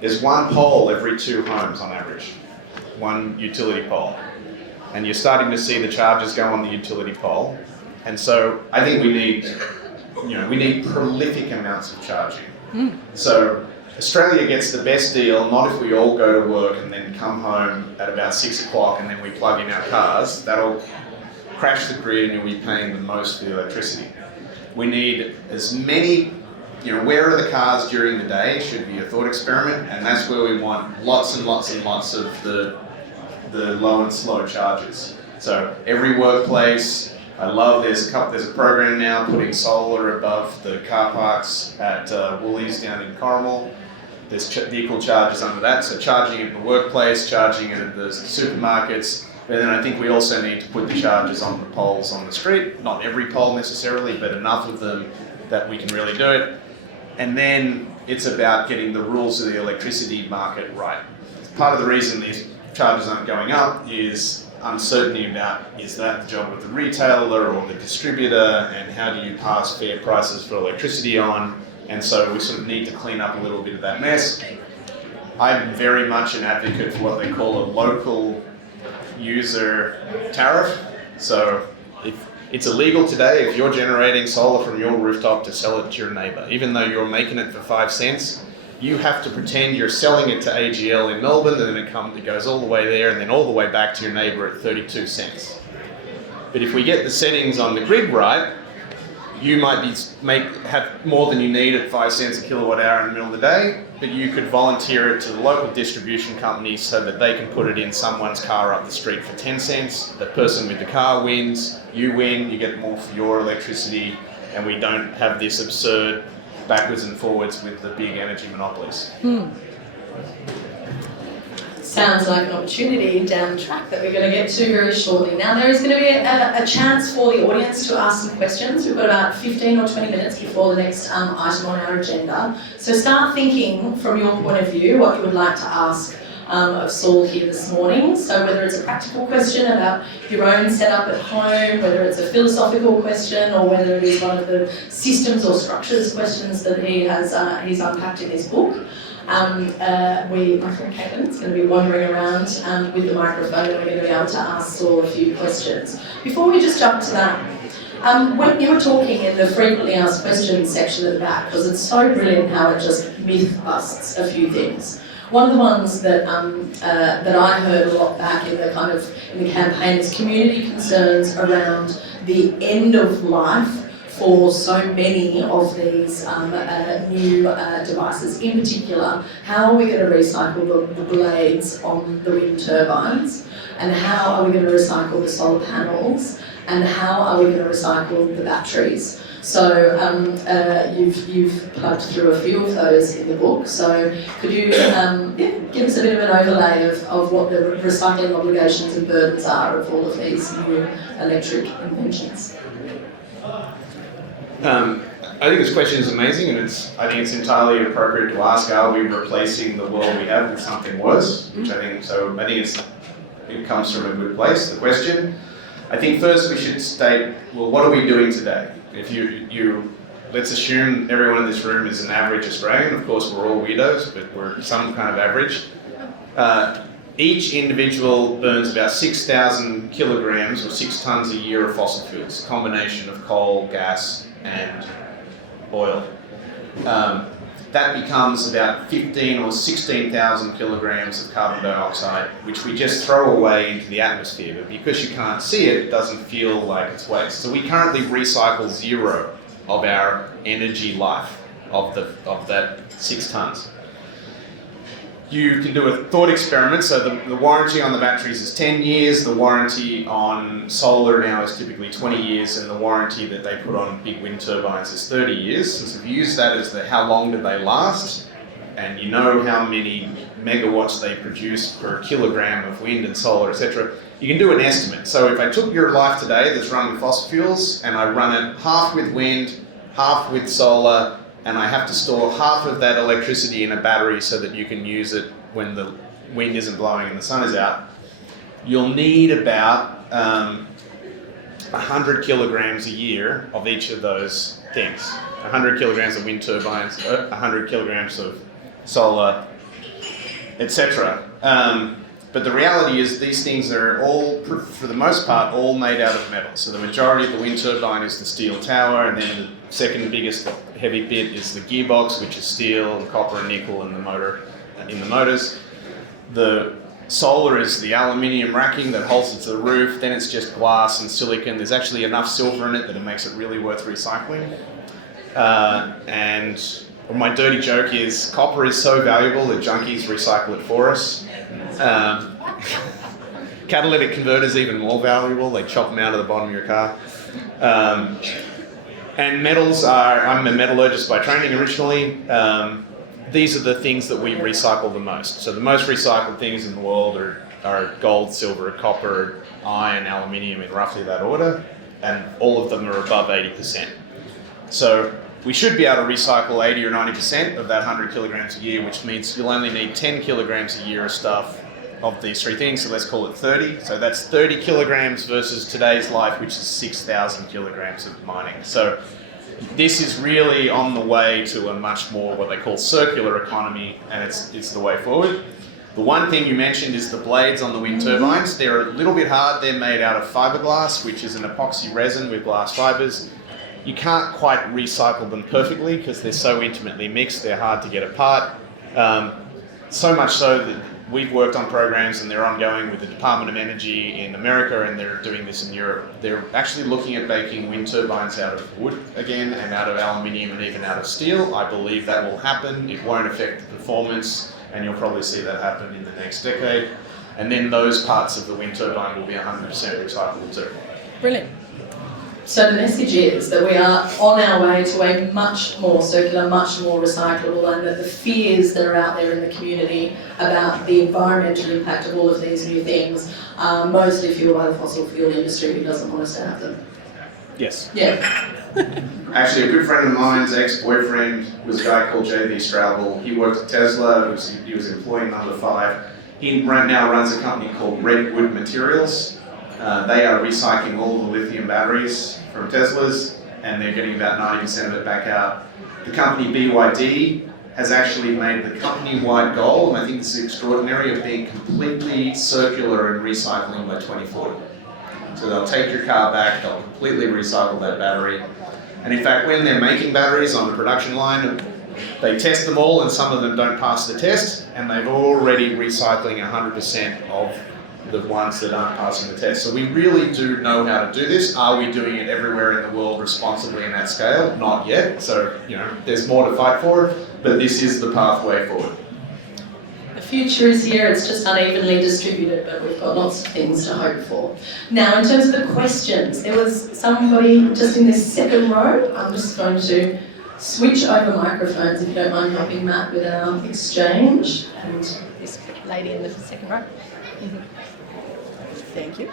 there's 1 pole every 2 homes on average, 1 utility pole. And you're starting to see the chargers go on the utility pole. And so I think we need prolific amounts of charging. Mm. So Australia gets the best deal, not if we all go to work and then come home at about 6 o'clock and then we plug in our cars. That'll crash the grid and you'll be paying the most for the electricity. We need as many, where are the cars during the day should be a thought experiment, and that's where we want lots and lots and lots of the low and slow chargers. So every workplace, there's a program now putting solar above the car parks at Woolies down in Corrimal. There's vehicle chargers under that, so charging it in the workplace, charging it at the supermarkets. But then I think we also need to put the chargers on the poles on the street. Not every pole necessarily, but enough of them that we can really do it. And then it's about getting the rules of the electricity market right. Part of the reason these charges aren't going up is uncertainty about, is that the job of the retailer or the distributor, and how do you pass fair prices for electricity on? And so we sort of need to clean up a little bit of that mess. I'm very much an advocate for what they call a local user tariff. So if it's illegal today, if you're generating solar from your rooftop, to sell it to your neighbour. Even though you're making it for 5 cents, you have to pretend you're selling it to AGL in Melbourne, and then it goes all the way there and then all the way back to your neighbour at 32 cents. But if we get the settings on the grid right, you might have more than you need at 5 cents a kilowatt hour in the middle of the day, but you could volunteer it to the local distribution company so that they can put it in someone's car up the street for 10 cents. The person with the car wins, you win, you get more for your electricity, and we don't have this absurd backwards and forwards with the big energy monopolies. Sounds like an opportunity down the track that we're going to get to very shortly. Now, there is going to be a chance for the audience to ask some questions. We've got about 15 or 20 minutes before the next item on our agenda. So start thinking from your point of view what you would like to ask of Saul here this morning. So whether it's a practical question about your own setup at home, whether it's a philosophical question, or whether it is one of the systems or structures questions that he's unpacked in his book, my friend Caitlin's going to be wandering around with the microphone, and we're going to be able to ask Saul a few questions. Before we just jump to that, when you were talking in the frequently asked questions section at the back, because it's so brilliant how it just myth busts a few things. One of the ones that that I heard a lot back in the campaign is community concerns around the end of life for so many of these new devices. In particular, how are we going to recycle the blades on the wind turbines, and how are we going to recycle the solar panels, and how are we going to recycle the batteries? So you've plugged through a few of those in the book. So could you give us a bit of an overlay of what the recycling obligations and burdens are of all of these new electric inventions? I think this question is amazing, and I think it's entirely appropriate to ask: are we replacing the world we have with something worse? Which I think it comes from a good place. The question. I think first we should state, well, what are we doing today? If let's assume everyone in this room is an average Australian. Of course, we're all weirdos, but we're some kind of average. Each individual burns about 6,000 kilograms or 6 tons a year of fossil fuels, a combination of coal, gas, and oil. That becomes about 15 or 16,000 kilograms of carbon dioxide, which we just throw away into the atmosphere. But because you can't see it, it doesn't feel like it's waste. So we currently recycle 0 of our energy life of that 6 tons. You can do a thought experiment. So the warranty on the batteries is 10 years. The warranty on solar now is typically 20 years, and the warranty that they put on big wind turbines is 30 years. And so if you use that as how long did they last, and you know how many megawatts they produce per kilogram of wind and solar, etc., you can do an estimate. So if I took your life today that's run with fossil fuels, and I run it half with wind, half with solar, and I have to store half of that electricity in a battery so that you can use it when the wind isn't blowing and the sun is out, you'll need about 100 kilograms a year of each of those things. 100 kilograms of wind turbines, 100 kilograms of solar, etc. But the reality is these things are all, for the most part, all made out of metal. So the majority of the wind turbine is the steel tower, and then the second biggest heavy bit is the gearbox, which is steel and copper and nickel in the motors. The solar is the aluminium racking that holds it to the roof. Then it's just glass and silicon. There's actually enough silver in it that it makes it really worth recycling. And my dirty joke is copper is so valuable that junkies recycle it for us. Catalytic converters even more valuable. They chop them out of the bottom of your car. And metals I'm a metallurgist by training originally. These are the things that we recycle the most. So the most recycled things in the world are gold, silver, copper, iron, aluminium, in roughly that order, and all of them are above 80%. So we should be able to recycle 80 or 90% of that 100 kilograms a year, which means you'll only need 10 kilograms a year of stuff of these three things, so let's call it 30. So that's 30 kilograms versus today's life, which is 6,000 kilograms of mining. So this is really on the way to a much more what they call circular economy, and it's the way forward. The one thing you mentioned is the blades on the wind turbines. They're a little bit hard. They're made out of fiberglass, which is an epoxy resin with glass fibers. You can't quite recycle them perfectly because they're so intimately mixed. They're hard to get apart. So much so that we've worked on programs, and they're ongoing with the Department of Energy in America, and they're doing this in Europe. They're actually looking at making wind turbines out of wood again, and out of aluminium, and even out of steel. I believe that will happen. It won't affect the performance, and you'll probably see that happen in the next decade. And then those parts of the wind turbine will be 100% recyclable too. Brilliant. So the message is that we are on our way to a much more circular, much more recyclable, and that the fears that are out there in the community about the environmental impact of all of these new things are mostly fueled by the fossil fuel industry, who doesn't want us to have them. Yes. Yeah. Actually, a good friend of mine's ex-boyfriend was a guy called J.B. Straubel. He worked at Tesla. He was employee number 5. He now runs a company called Redwood Materials. They are recycling all the lithium batteries from Teslas, and they're getting about 90% of it back out. The company BYD has actually made the company-wide goal, and I think this is extraordinary, of being completely circular in recycling by 2040. So they'll take your car back, they'll completely recycle that battery. And in fact, when they're making batteries on the production line, they test them all, and some of them don't pass the test, and they've already recycling 100% of the ones that aren't passing the test. So we really do know how to do this. Are we doing it everywhere in the world responsibly in that scale? Not yet. So, there's more to fight for, but this is the pathway forward. The future is here, it's just unevenly distributed, but we've got lots of things to hope for. Now, in terms of the questions, there was somebody just in this second row. I'm just going to switch over microphones, if you don't mind helping Matt with our exchange. And this lady in the second row. Thank you.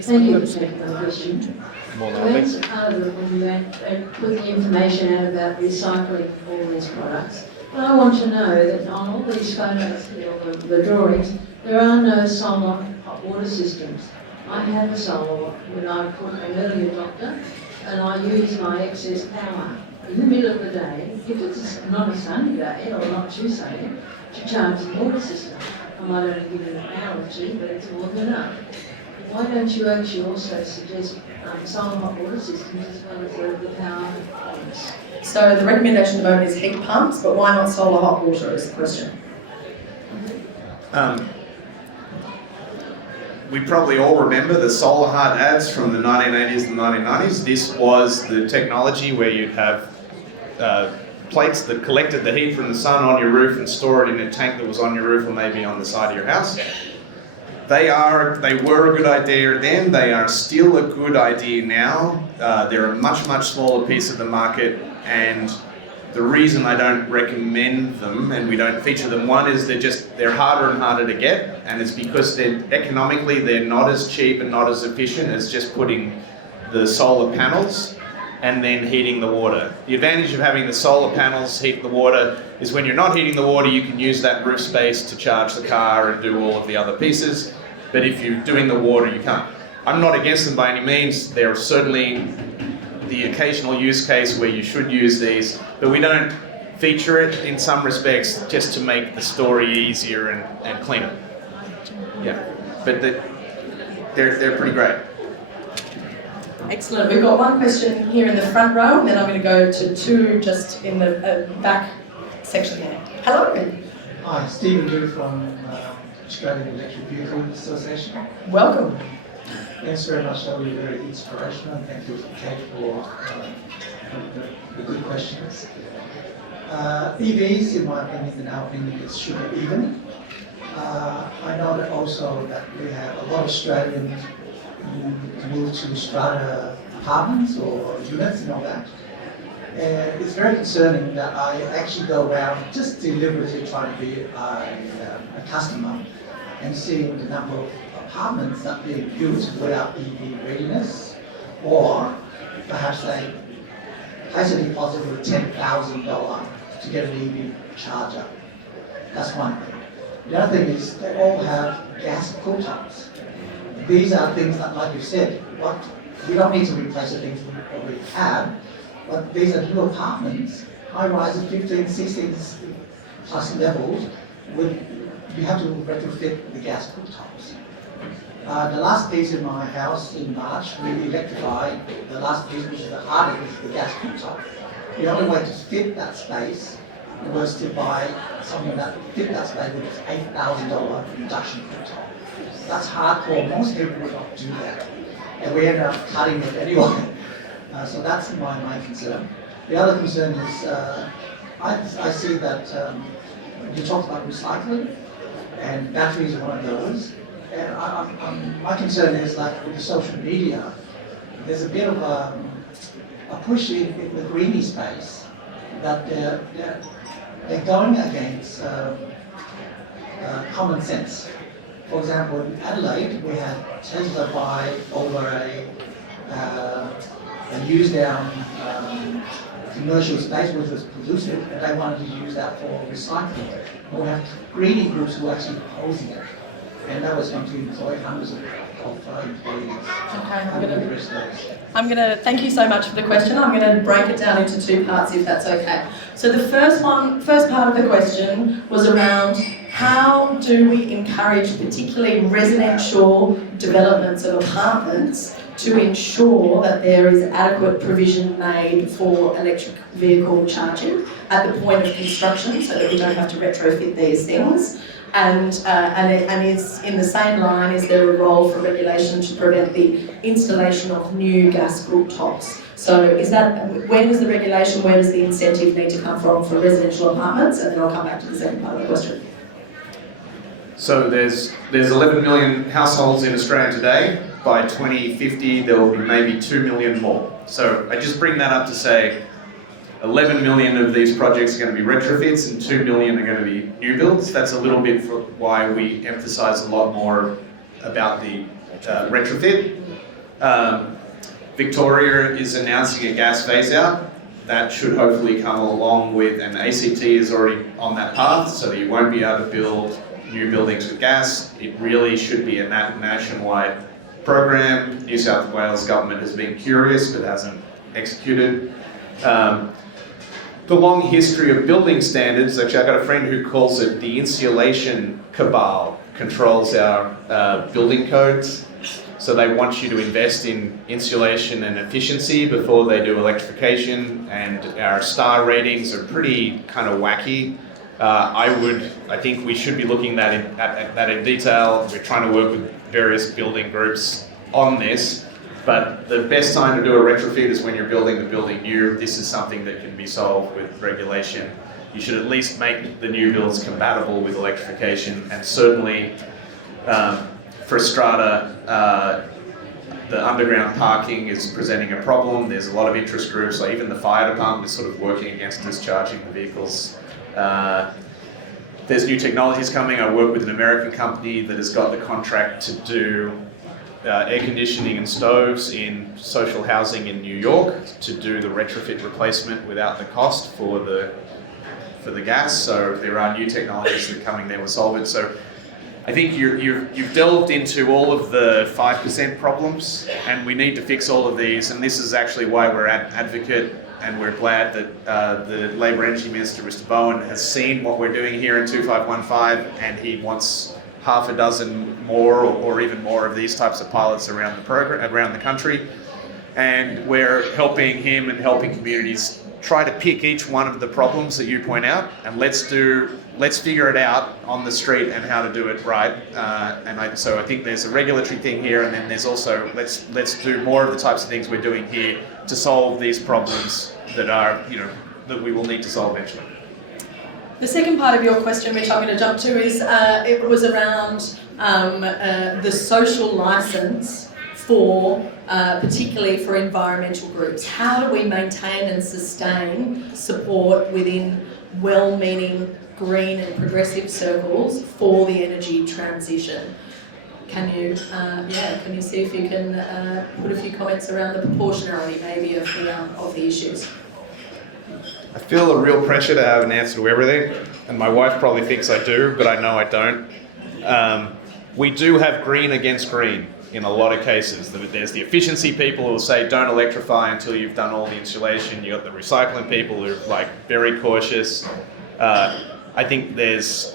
Thank you for taking my question. That's part of it when they put the information out about recycling all these products. But I want to know that on all these photos, the drawings, there are no solar hot water systems. I have a solar when I was an early adopter, and I use my excess power in the middle of the day, if it's not a sunny day or not too sunny, to charge the water system. I might only give it an hour or two, but it's more than enough. Why don't you actually also suggest solar hot water systems as well as the power pumps? So the recommendation at the moment is heat pumps, but why not solar hot water is the question. We probably all remember the solar hut ads from the 1980s and 1990s. This was the technology where you'd have plates that collected the heat from the sun on your roof and store it in a tank that was on your roof or maybe on the side of your house. They were a good idea then, they are still a good idea now. They're a much, much smaller piece of the market, and the reason I don't recommend them and we don't feature them, one is they're harder and harder to get, and it's because economically they're not as cheap and not as efficient as just putting the solar panels and then heating the water. The advantage of having the solar panels heat the water is when you're not heating the water, you can use that roof space to charge the car and do all of the other pieces. But if you're doing the water, you can't. I'm not against them by any means. There are certainly the occasional use case where you should use these, but we don't feature it in some respects just to make the story easier and cleaner. Yeah, but they're pretty great. Excellent. We've got one question here in the front row, and then I'm going to go to two just in the back section there. Hello. Hi, Stephen Liu from Australian Electric Vehicle Association. Welcome. Thanks very much. That was very inspirational. Thank you, Kate, for the good questions. EVs, in my opinion, in our opinion, is sugar even. I know that also that we have a lot of Australians who move to strata apartments or units and all that. And it's very concerning that I actually go around just deliberately trying to be a customer and seeing the number of apartments that are being built without EV readiness, or perhaps they place a deposit of $10,000 to get an EV charger. That's one thing. The other thing is they all have gas cooktops. These are things that, like you said, we don't need to replace the things that we have, but these are new apartments, high-rises, 15, 16 plus levels, you have to retrofit the gas cooktops. The last piece in my house in March, we electrified the last piece, which is the hardest, is the gas cooktop. The only way to fit that space was to buy something that fit that space, which is $8,000 induction cooktop. That's hardcore. Most people would not do that. And we ended up cutting it anyway. So that's my concern. The other concern is, I see that you talked about recycling, and batteries are one of those. And my concern is, like with the social media, there's a bit of a push in the greenie space that they're going against common sense. For example, in Adelaide, we had Tesla buy over a use down commercial space which was polluted, and they wanted to use that for recycling. We have greening groups who are actually opposing it, and that was going to employ hundreds of employees. Okay, I'm going to thank you so much for the question. I'm going to break it down into two parts if that's okay. So the first part of the question was around how do we encourage particularly residential developments of apartments to ensure that there is adequate provision made for electric vehicle charging at the point of construction so that we don't have to retrofit these things. And is in the same line, is there a role for regulation to prevent the installation of new gas rooftops? So is that, where does the regulation, where does the incentive need to come from for residential apartments? And then I'll come back to the second part of the question. So there's 11 million households in Australia today. By 2050, there will be maybe 2 million more. So I just bring that up to say 11 million of these projects are going to be retrofits and 2 million are going to be new builds. That's a little bit for why we emphasise a lot more about the retrofit. Victoria is announcing a gas phase out. That should hopefully come along with, and ACT is already on that path, so that you won't be able to build new buildings with gas. It really should be a nationwide program. New South Wales government has been curious but hasn't executed. The long history of building standards, actually I've got a friend who calls it the insulation cabal, controls our building codes. So they want you to invest in insulation and efficiency before they do electrification, and our star ratings are pretty kind of wacky. I think we should be looking at that in detail. We're trying to work with various building groups on this, but the best time to do a retrofit is when you're building the building new. This is something that can be solved with regulation. You should at least make the new builds compatible with electrification, and certainly for strata, the underground parking is presenting a problem. There's a lot of interest groups, like even the fire department is sort of working against discharging the vehicles. There's new technologies coming. I work with an American company that has got the contract to do air conditioning and stoves in social housing in New York to do the retrofit replacement without the cost for the gas. So there are new technologies that are coming there to solve it. So I think you've delved into all of the 5% problems, and we need to fix all of these. And this is actually why we're at Advocate, and we're glad that the Labor Energy Minister, Mr. Bowen, has seen what we're doing here in 2515, and he wants half a dozen more or even more of these types of pilots around the country. And we're helping him and helping communities try to pick each one of the problems that you point out, and let's figure it out on the street and how to do it right. So I think there's a regulatory thing here, and then there's also let's do more of the types of things we're doing here to solve these problems that we will need to solve eventually. The second part of your question, which I'm going to jump to, is it was around the social license for, particularly for environmental groups. How do we maintain and sustain support within well-meaning green and progressive circles for the energy transition? Can you see if you can put a few comments around the proportionality maybe of the issues? I feel a real pressure to have an answer to everything, and my wife probably thinks I do, but I know I don't. We do have green against green in a lot of cases. There's the efficiency people who will say don't electrify until you've done all the insulation. You've got the recycling people who are very cautious. I think there's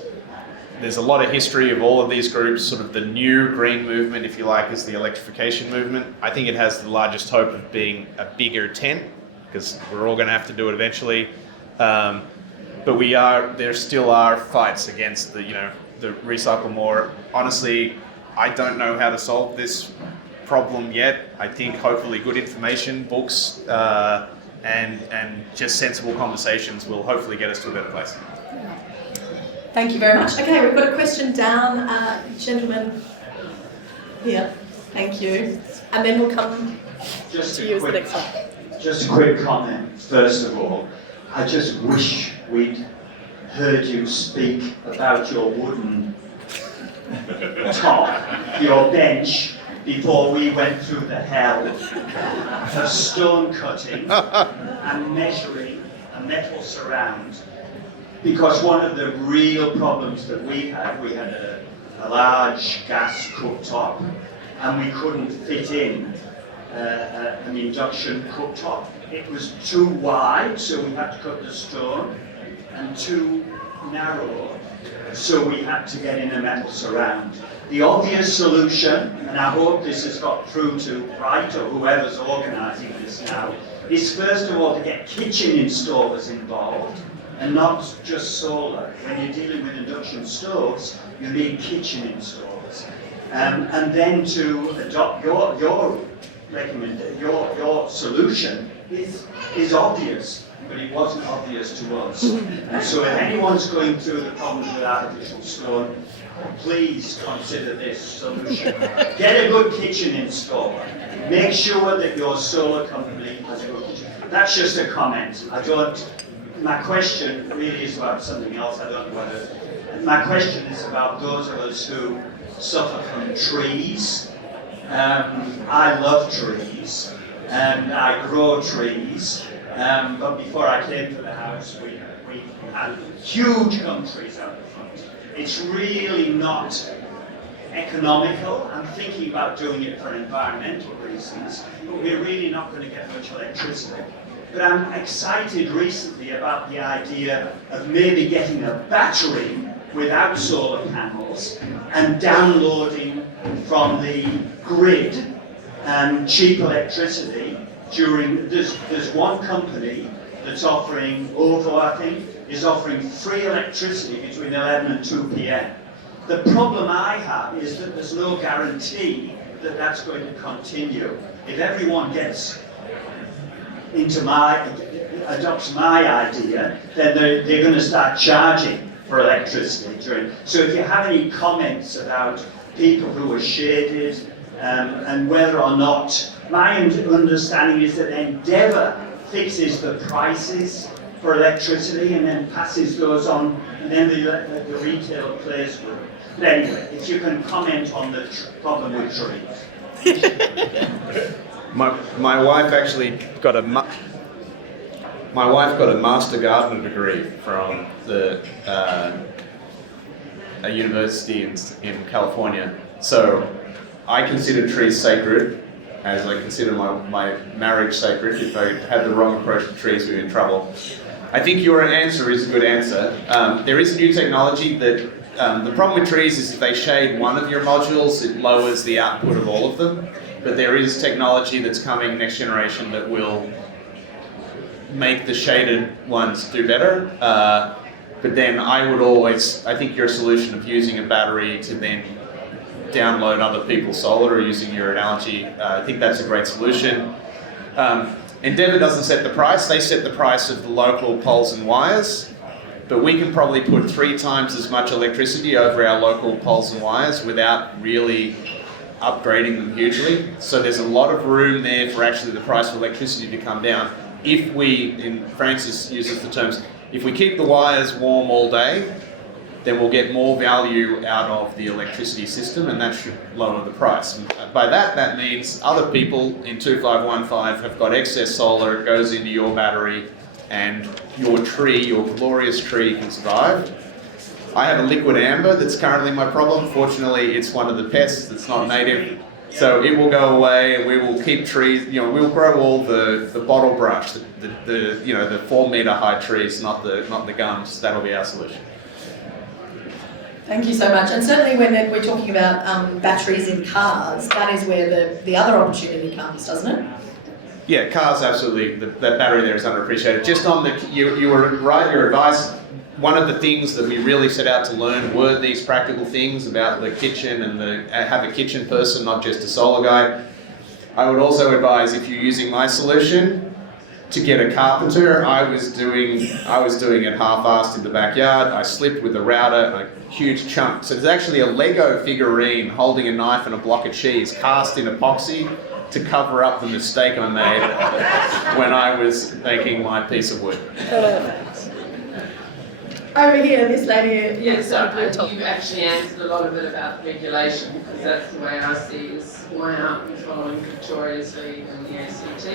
a lot of history of all of these groups. Sort of the new green movement, if you like, is the electrification movement. I think it has the largest hope of being a bigger tent, because we're all going to have to do it eventually. But there still are fights against the recycle more. Honestly, I don't know how to solve this problem yet. I think hopefully good information, books, and just sensible conversations will hopefully get us to a better place. Thank you very much. Okay, we've got a question down, gentleman here. Thank you. And then we'll come to you as the next one. Just a quick comment, first of all. I just wish we'd heard you speak about your wooden top, your bench, before we went through the hell of stone cutting and measuring a metal surround. Because one of the real problems that we had a large gas cooktop, and we couldn't fit in an induction cooktop. It was too wide, so we had to cut the stone, and too narrow, so we had to get in a metal surround. The obvious solution, and I hope this has got through to Wright or whoever's organising this now, is first of all to get kitchen installers involved, and not just solar. When you're dealing with induction stoves, you need kitchen installers. And then to adopt your recommendation, your solution is obvious, but it wasn't obvious to us. And so if anyone's going through the problems with artificial stone, please consider this solution. Get a good kitchen installer. Make sure that your solar company has a good kitchen. That's just a comment. My question really is about something else. I don't know whether. My question is about those of us who suffer from trees. I love trees, and I grow trees. But before I came to the house, we had huge gum trees out the front. It's really not economical. I'm thinking about doing it for environmental reasons, but we're really not going to get much electricity. But I'm excited recently about the idea of maybe getting a battery without solar panels and downloading from the grid cheap electricity during, there's one company that's offering, OVO I think, is offering free electricity between 11 and 2 p.m. The problem I have is that there's no guarantee that that's going to continue. If everyone gets adopts my idea, then they're going to start charging for electricity during. So if you have any comments about people who are shaded and whether or not, my understanding is that Endeavour fixes the prices for electricity and then passes those on, and then the retail plays with it. But anyway, if you can comment on the problem with trees. My wife actually got a master gardener degree from a university in California. So I consider trees sacred, as I consider my marriage sacred. If I had the wrong approach to trees, we'd be in trouble. I think your answer is a good answer. There is new technology that the problem with trees is if they shade one of your modules, it lowers the output of all of them. But there is technology that's coming next generation that will make the shaded ones do better. But then I think your solution of using a battery to then download other people's solar, or using your analogy, I think that's a great solution. Endeavour doesn't set the price, they set the price of the local poles and wires, but we can probably put 3 times as much electricity over our local poles and wires without really upgrading them hugely. So there's a lot of room there for actually the price of electricity to come down. If we, and Francis uses the terms, if we keep the wires warm all day, then we'll get more value out of the electricity system, and that should lower the price. And by that means other people in 2515 have got excess solar, it goes into your battery, and your tree, your glorious tree, can survive. I have a liquid amber that's currently my problem. Fortunately, it's one of the pests that's not native, so it will go away, and we will keep trees. We'll grow all the bottle brush, the 4 meter high trees, not the gums. That'll be our solution. Thank you so much. And certainly when we're talking about batteries in cars, that is where the other opportunity comes, doesn't it? Yeah, cars, absolutely. That battery there is underappreciated. Just on you were right, your advice. One of the things that we really set out to learn were these practical things about the kitchen and have a kitchen person, not just a solar guy. I would also advise, if you're using my solution, to get a carpenter. I was doing it half-assed in the backyard. I slipped with a router, a huge chunk. So there's actually a Lego figurine holding a knife and a block of cheese cast in epoxy to cover up the mistake I made when I was making my piece of wood. Over here, this lady. Yes, got a blue top. you've actually answered a lot of it about regulation, because that's the way I see it, is why aren't we following Victoria's lead and the ACT?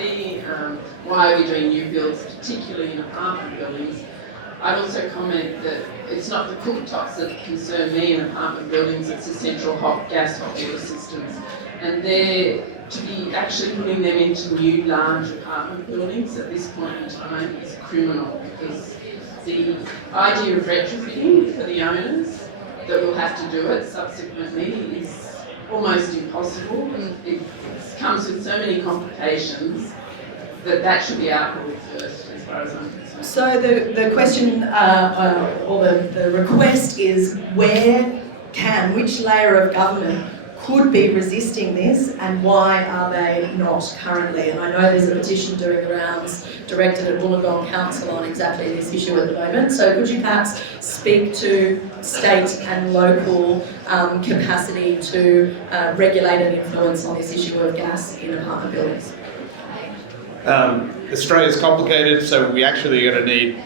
Why are we doing new builds, particularly in apartment buildings? I'd also comment that it's not the cooktops that concern me in apartment buildings, it's the central hot water systems. And they're to be actually putting them into new large apartment buildings at this point in time is criminal, because the idea of retrofitting for the owners that will have to do it subsequently is almost impossible. It comes with so many complications that should be outlawed first, as far as I'm concerned. So the question or the request is which layer of government could be resisting this and why are they not currently? And I know there's a petition doing the rounds directed at Wollongong Council on exactly this issue at the moment. So could you perhaps speak to state and local capacity to regulate and influence on this issue of gas in apartment buildings? Australia's complicated, so we actually are going to need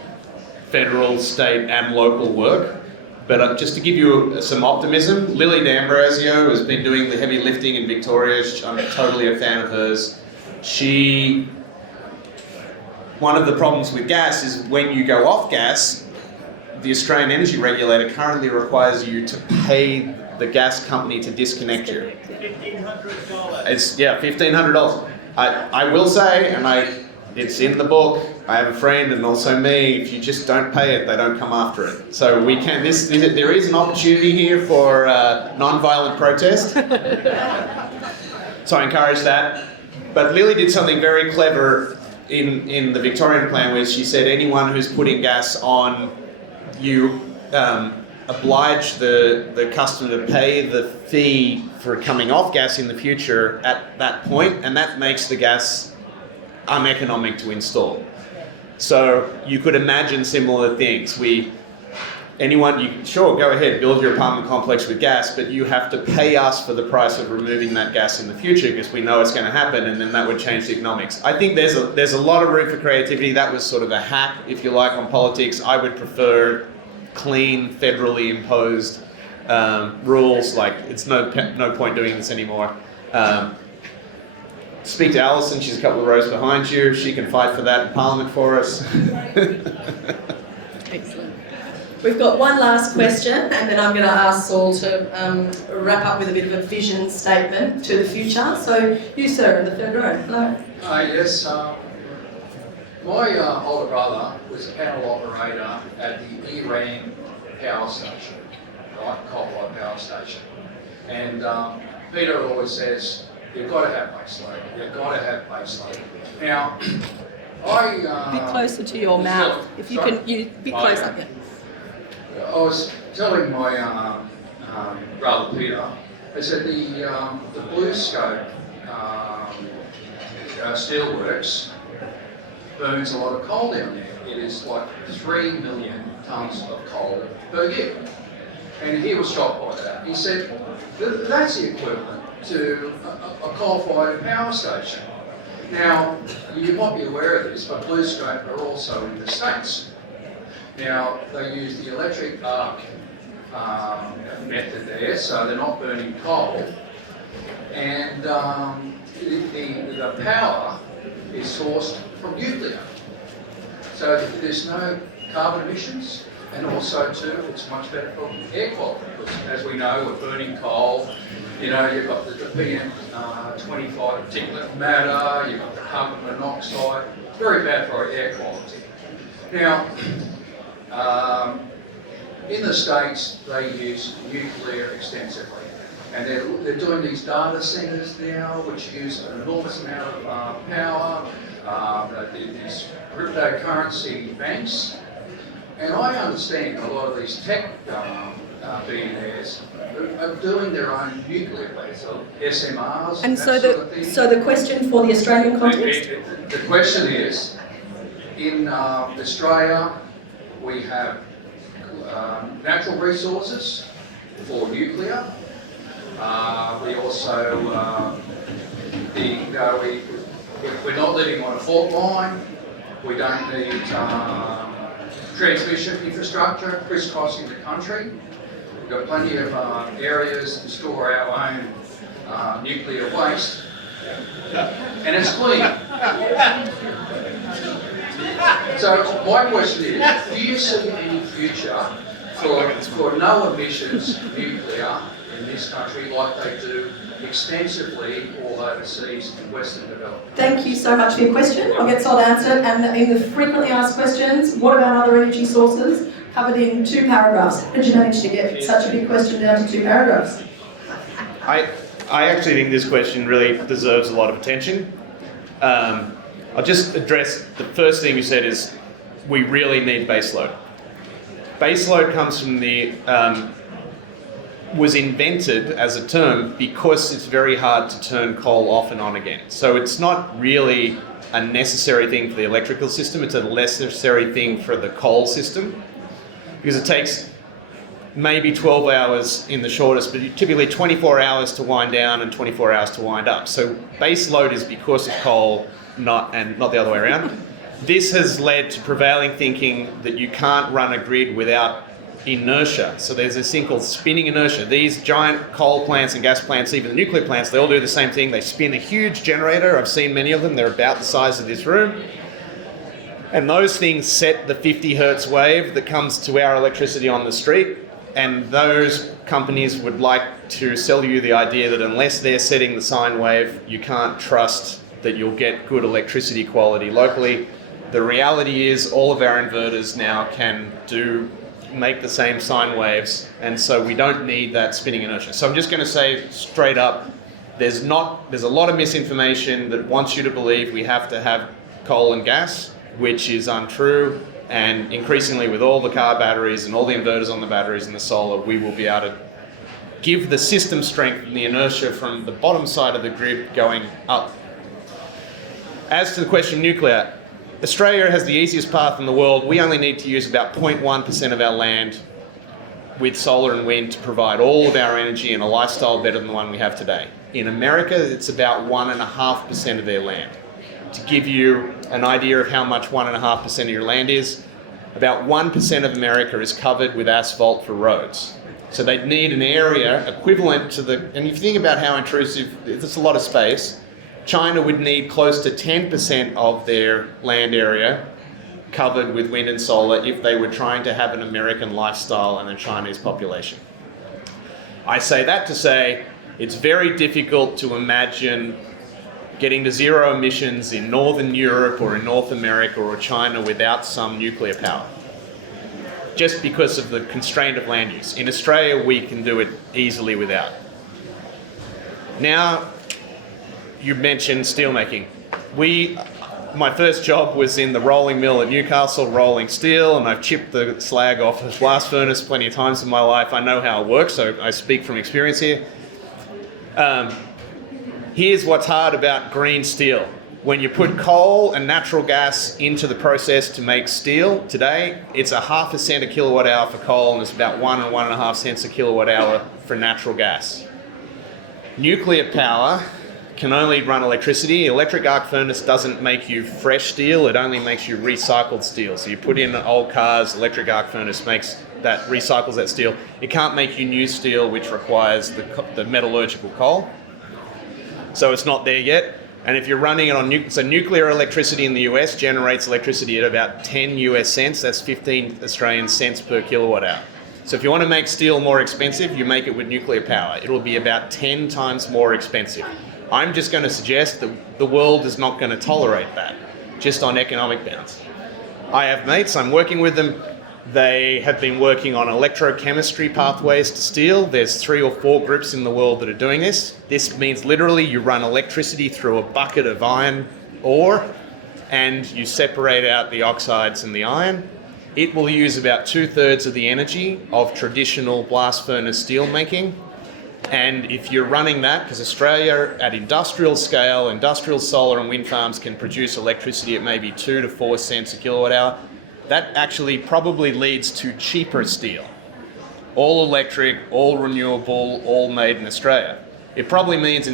federal, state and local work. But just to give you some optimism, Lily D'Ambrosio has been doing the heavy lifting in Victoria. I'm totally a fan of hers. One of the problems with gas is when you go off gas, the Australian Energy Regulator currently requires you to pay the gas company to disconnect you. $1,500. It's, yeah, $1,500. I will say, and it's in the book, I have a friend and also me, if you just don't pay it, they don't come after it. So we can, there is an opportunity here for non-violent protest. So I encourage that. But Lily did something very clever in the Victorian plan where she said anyone who's putting gas on, you oblige the customer to pay the fee for coming off gas in the future at that point, and that makes the gas uneconomic to install. So you could imagine similar things. Sure, go ahead, build your apartment complex with gas, but you have to pay us for the price of removing that gas in the future because we know it's going to happen, and then that would change the economics. I think there's a lot of room for creativity. That was sort of a hack, if you like, on politics. I would prefer clean, federally imposed rules. Like, it's no point doing this anymore. Speak to Alison, she's a couple of rows behind you. She can fight for that in Parliament for us. Excellent. We've got one last question, and then I'm going to ask Saul to wrap up with a bit of a vision statement to the future. So you, sir, in the third row. Hello. Yes. My older brother was a panel operator at the Iran power station, right, coal-fired power station. And Peter always says, you've got to have base load. You've got to have base load. Now, A bit closer to your mouth. If you can, you bit closer. Yeah. I was telling my brother Peter, I said the Blue Scope steelworks burns a lot of coal down there. It is like 3 million tonnes of coal per year. And he was shocked by that. He said, that's the equivalent to a coal-fired power station. Now, you might be aware of this, but Blue Scope are also in the States. Now, they use the electric arc method there, so they're not burning coal. And the power is sourced from nuclear. So there's no carbon emissions, and also too, it's much better for air quality, because as we know, we're burning coal. You know, you've got the PM25 particulate matter, you've got the carbon monoxide, very bad for our air quality. Now, in the States, they use nuclear extensively. And they're doing these data centres now, which use an enormous amount of power. These cryptocurrency banks. And I understand a lot of these tech billionaires are doing their own nuclear plants, so SMRs. And so the question for the Australian context? The question is, in Australia, we have natural resources for nuclear. We also, we're not living on a fault line. We don't need transmission infrastructure crisscrossing the country. We've got plenty of areas to store our own nuclear waste, and it's clean. So my question is, do you see any future for no emissions nuclear in this country like they do extensively all overseas in Western development? Thank you so much for your question. I'll get Saul to answer it. And in the frequently asked questions, what about other energy sources? Covered in 2 paragraphs. How did you manage to get such a big question down to 2 paragraphs? I actually think this question really deserves a lot of attention. I'll just address the first thing you said is we really need baseload. Baseload comes from was invented as a term because it's very hard to turn coal off and on again. So it's not really a necessary thing for the electrical system, it's a necessary thing for the coal system. Because it takes maybe 12 hours in the shortest, but typically 24 hours to wind down and 24 hours to wind up. So base load is because of coal, not the other way around. This has led to prevailing thinking that you can't run a grid without inertia. So there's this thing called spinning inertia. These giant coal plants and gas plants, even the nuclear plants, they all do the same thing. They spin a huge generator. I've seen many of them. They're about the size of this room. And those things set the 50 hertz wave that comes to our electricity on the street. And those companies would like to sell you the idea that unless they're setting the sine wave, you can't trust that you'll get good electricity quality locally. The reality is all of our inverters now can make the same sine waves, and so we don't need that spinning inertia. So I'm just going to say straight up, there's a lot of misinformation that wants you to believe we have to have coal and gas, which is untrue, and increasingly with all the car batteries and all the inverters on the batteries and the solar, we will be able to give the system strength and the inertia from the bottom side of the grid going up. As to the question of nuclear, Australia has the easiest path in the world. We only need to use about 0.1% of our land with solar and wind to provide all of our energy and a lifestyle better than the one we have today. In America, it's about 1.5% of their land. To give you an idea of how much 1.5% of your land is, about 1% of America is covered with asphalt for roads. So they'd need an area equivalent to and if you think about how intrusive, it's a lot of space, China would need close to 10% of their land area covered with wind and solar if they were trying to have an American lifestyle and a Chinese population. I say that to say it's very difficult to imagine getting to zero emissions in Northern Europe or in North America or China without some nuclear power, just because of the constraint of land use. In Australia, we can do it easily without. Now, you mentioned steelmaking. My first job was in the rolling mill at Newcastle, rolling steel, and I've chipped the slag off a blast furnace plenty of times in my life. I know how it works, so I speak from experience here. Here's what's hard about green steel. When you put coal and natural gas into the process to make steel today, it's 0.5 cent a kilowatt hour for coal, and it's about 1 and 1.5 cents a kilowatt hour for natural gas. Nuclear power can only run electricity. Electric arc furnace doesn't make you fresh steel, it only makes you recycled steel. So you put in old cars, electric arc furnace recycles that steel. It can't make you new steel, which requires the metallurgical coal. So it's not there yet. And if you're running it on nuclear electricity in the US generates electricity at about 10 US cents, that's 15 Australian cents per kilowatt hour. So if you want to make steel more expensive, you make it with nuclear power. It'll be about 10 times more expensive. I'm just going to suggest that the world is not going to tolerate that, just on economic bounds. I have mates, I'm working with them. They have been working on electrochemistry pathways to steel. There's 3 or 4 groups in the world that are doing this. This means literally you run electricity through a bucket of iron ore and you separate out the oxides and the iron. It will use about 2/3 of the energy of traditional blast furnace steel making. And if you're running that, because Australia at industrial scale, industrial solar and wind farms can produce electricity at maybe 2 to 4 cents a kilowatt hour, that actually probably leads to cheaper steel. All electric, all renewable, all made in Australia. It probably means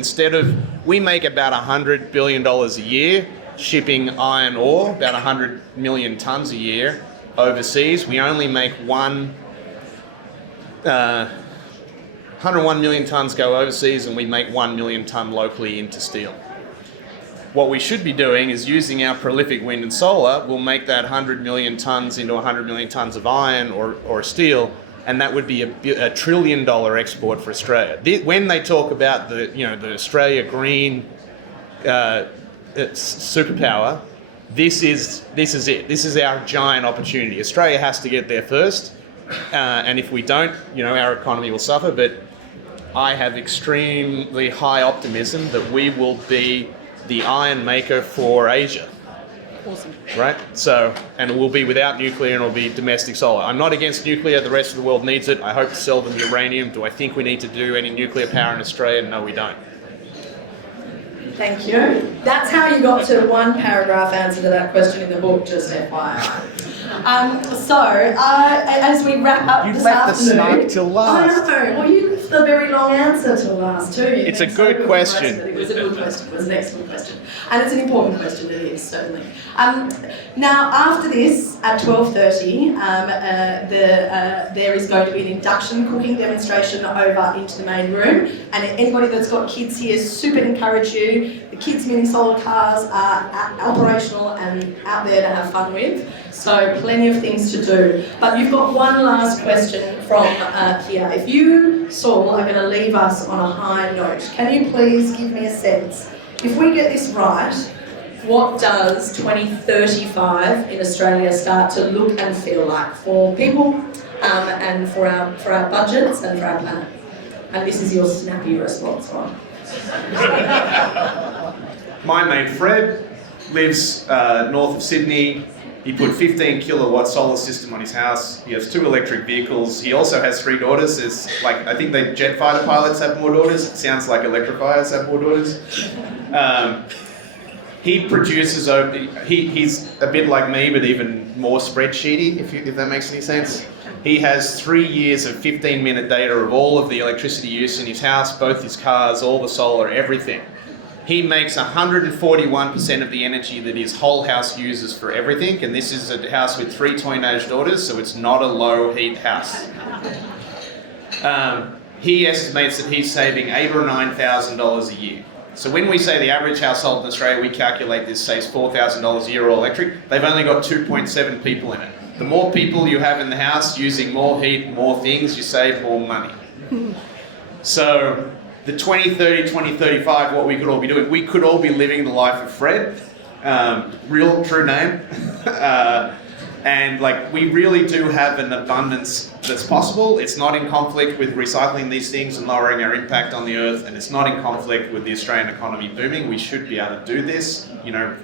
we make about $100 billion a year shipping iron ore, about 100 million tonnes a year overseas. We only make 101 million tonnes go overseas, and we make 1 million tonne locally into steel. What we should be doing is using our prolific wind and solar. We'll make that 100 million tonnes into 100 million tonnes of iron or steel, and that would be a $1 trillion export for Australia. When they talk about the Australia green superpower, this is it. This is our giant opportunity. Australia has to get there first, and if we don't, our economy will suffer. But I have extremely high optimism that we will be the iron maker for Asia. Awesome. Right? So, and it will be without nuclear, and it will be domestic solar. I'm not against nuclear. The rest of the world needs it. I hope to sell them uranium. Do I think we need to do any nuclear power in Australia? No, we don't. Thank you. That's how you got to one paragraph answer to that question in the book, just FYI. As we wrap up You this left the afternoon... snark till last. I know. Well, you left the very long answer till last too. It's a good question. It was a good question. It was an excellent question. And it's an important question, it is, certainly. Now, after this, at 12:30, there is going to be an induction cooking demonstration over into the main room. And anybody that's got kids here, super encourage you. The kids' mini solar cars are operational and out there to have fun with. So plenty of things to do. But you've got one last question from here. If you, Saul, are going to leave us on a high note, can you please give me a sense? If we get this right, what does 2035 in Australia start to look and feel like for people and for our budgets and for our planet? And this is your snappy response, Ron. My mate Fred lives north of Sydney. He put 15 kilowatt solar system on his house. He has 2 electric vehicles. He also has 3 daughters. I think the jet fighter pilots have more daughters. It sounds like electrifiers have more daughters. He produces he's a bit like me, but even more spreadsheety, if that makes any sense. He has 3 years of 15-minute data of all of the electricity use in his house, both his cars, all the solar, everything. He makes 141% of the energy that his whole house uses for everything, and this is a house with 3 teenage daughters, so it's not a low heat house. He estimates that he's saving $8,000 or $9,000 a year. So when we say the average household in Australia, we calculate this saves $4,000 a year all electric. They've only got 2.7 people in it. The more people you have in the house using more heat, more things, you save more money. So the 2030, 2035, what we could all be doing, we could all be living the life of Fred, real true name. And we really do have an abundance that's possible. It's not in conflict with recycling these things and lowering our impact on the earth, and it's not in conflict with the Australian economy booming. We should be able to do this,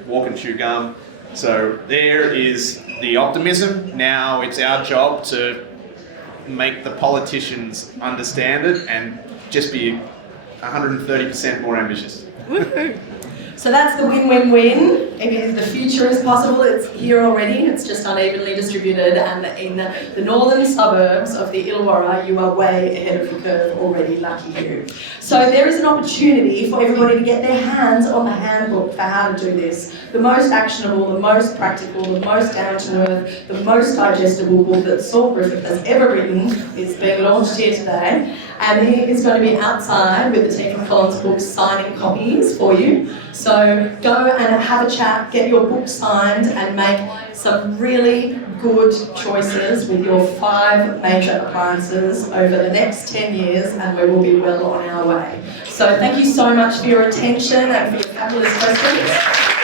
walk and chew gum. So there is the optimism. Now it's our job to make the politicians understand it and just be 130% more ambitious. Woohoo! So that's the win-win-win. The future is possible. It's here already. It's just unevenly distributed. And in the northern suburbs of the Illawarra, you are way ahead of the curve already. Lucky you. So there is an opportunity for everybody to get their hands on the handbook for how to do this. The most actionable, the most practical, the most down-to-earth, the most digestible book that Saul Griffith has ever written is being launched here today. And he is going to be outside with the team from Collins Books signing copies for you. So go and have a chat, get your book signed, and make some really good choices with your 5 major appliances over the next 10 years, and we will be well on our way. So thank you so much for your attention and for your fabulous questions.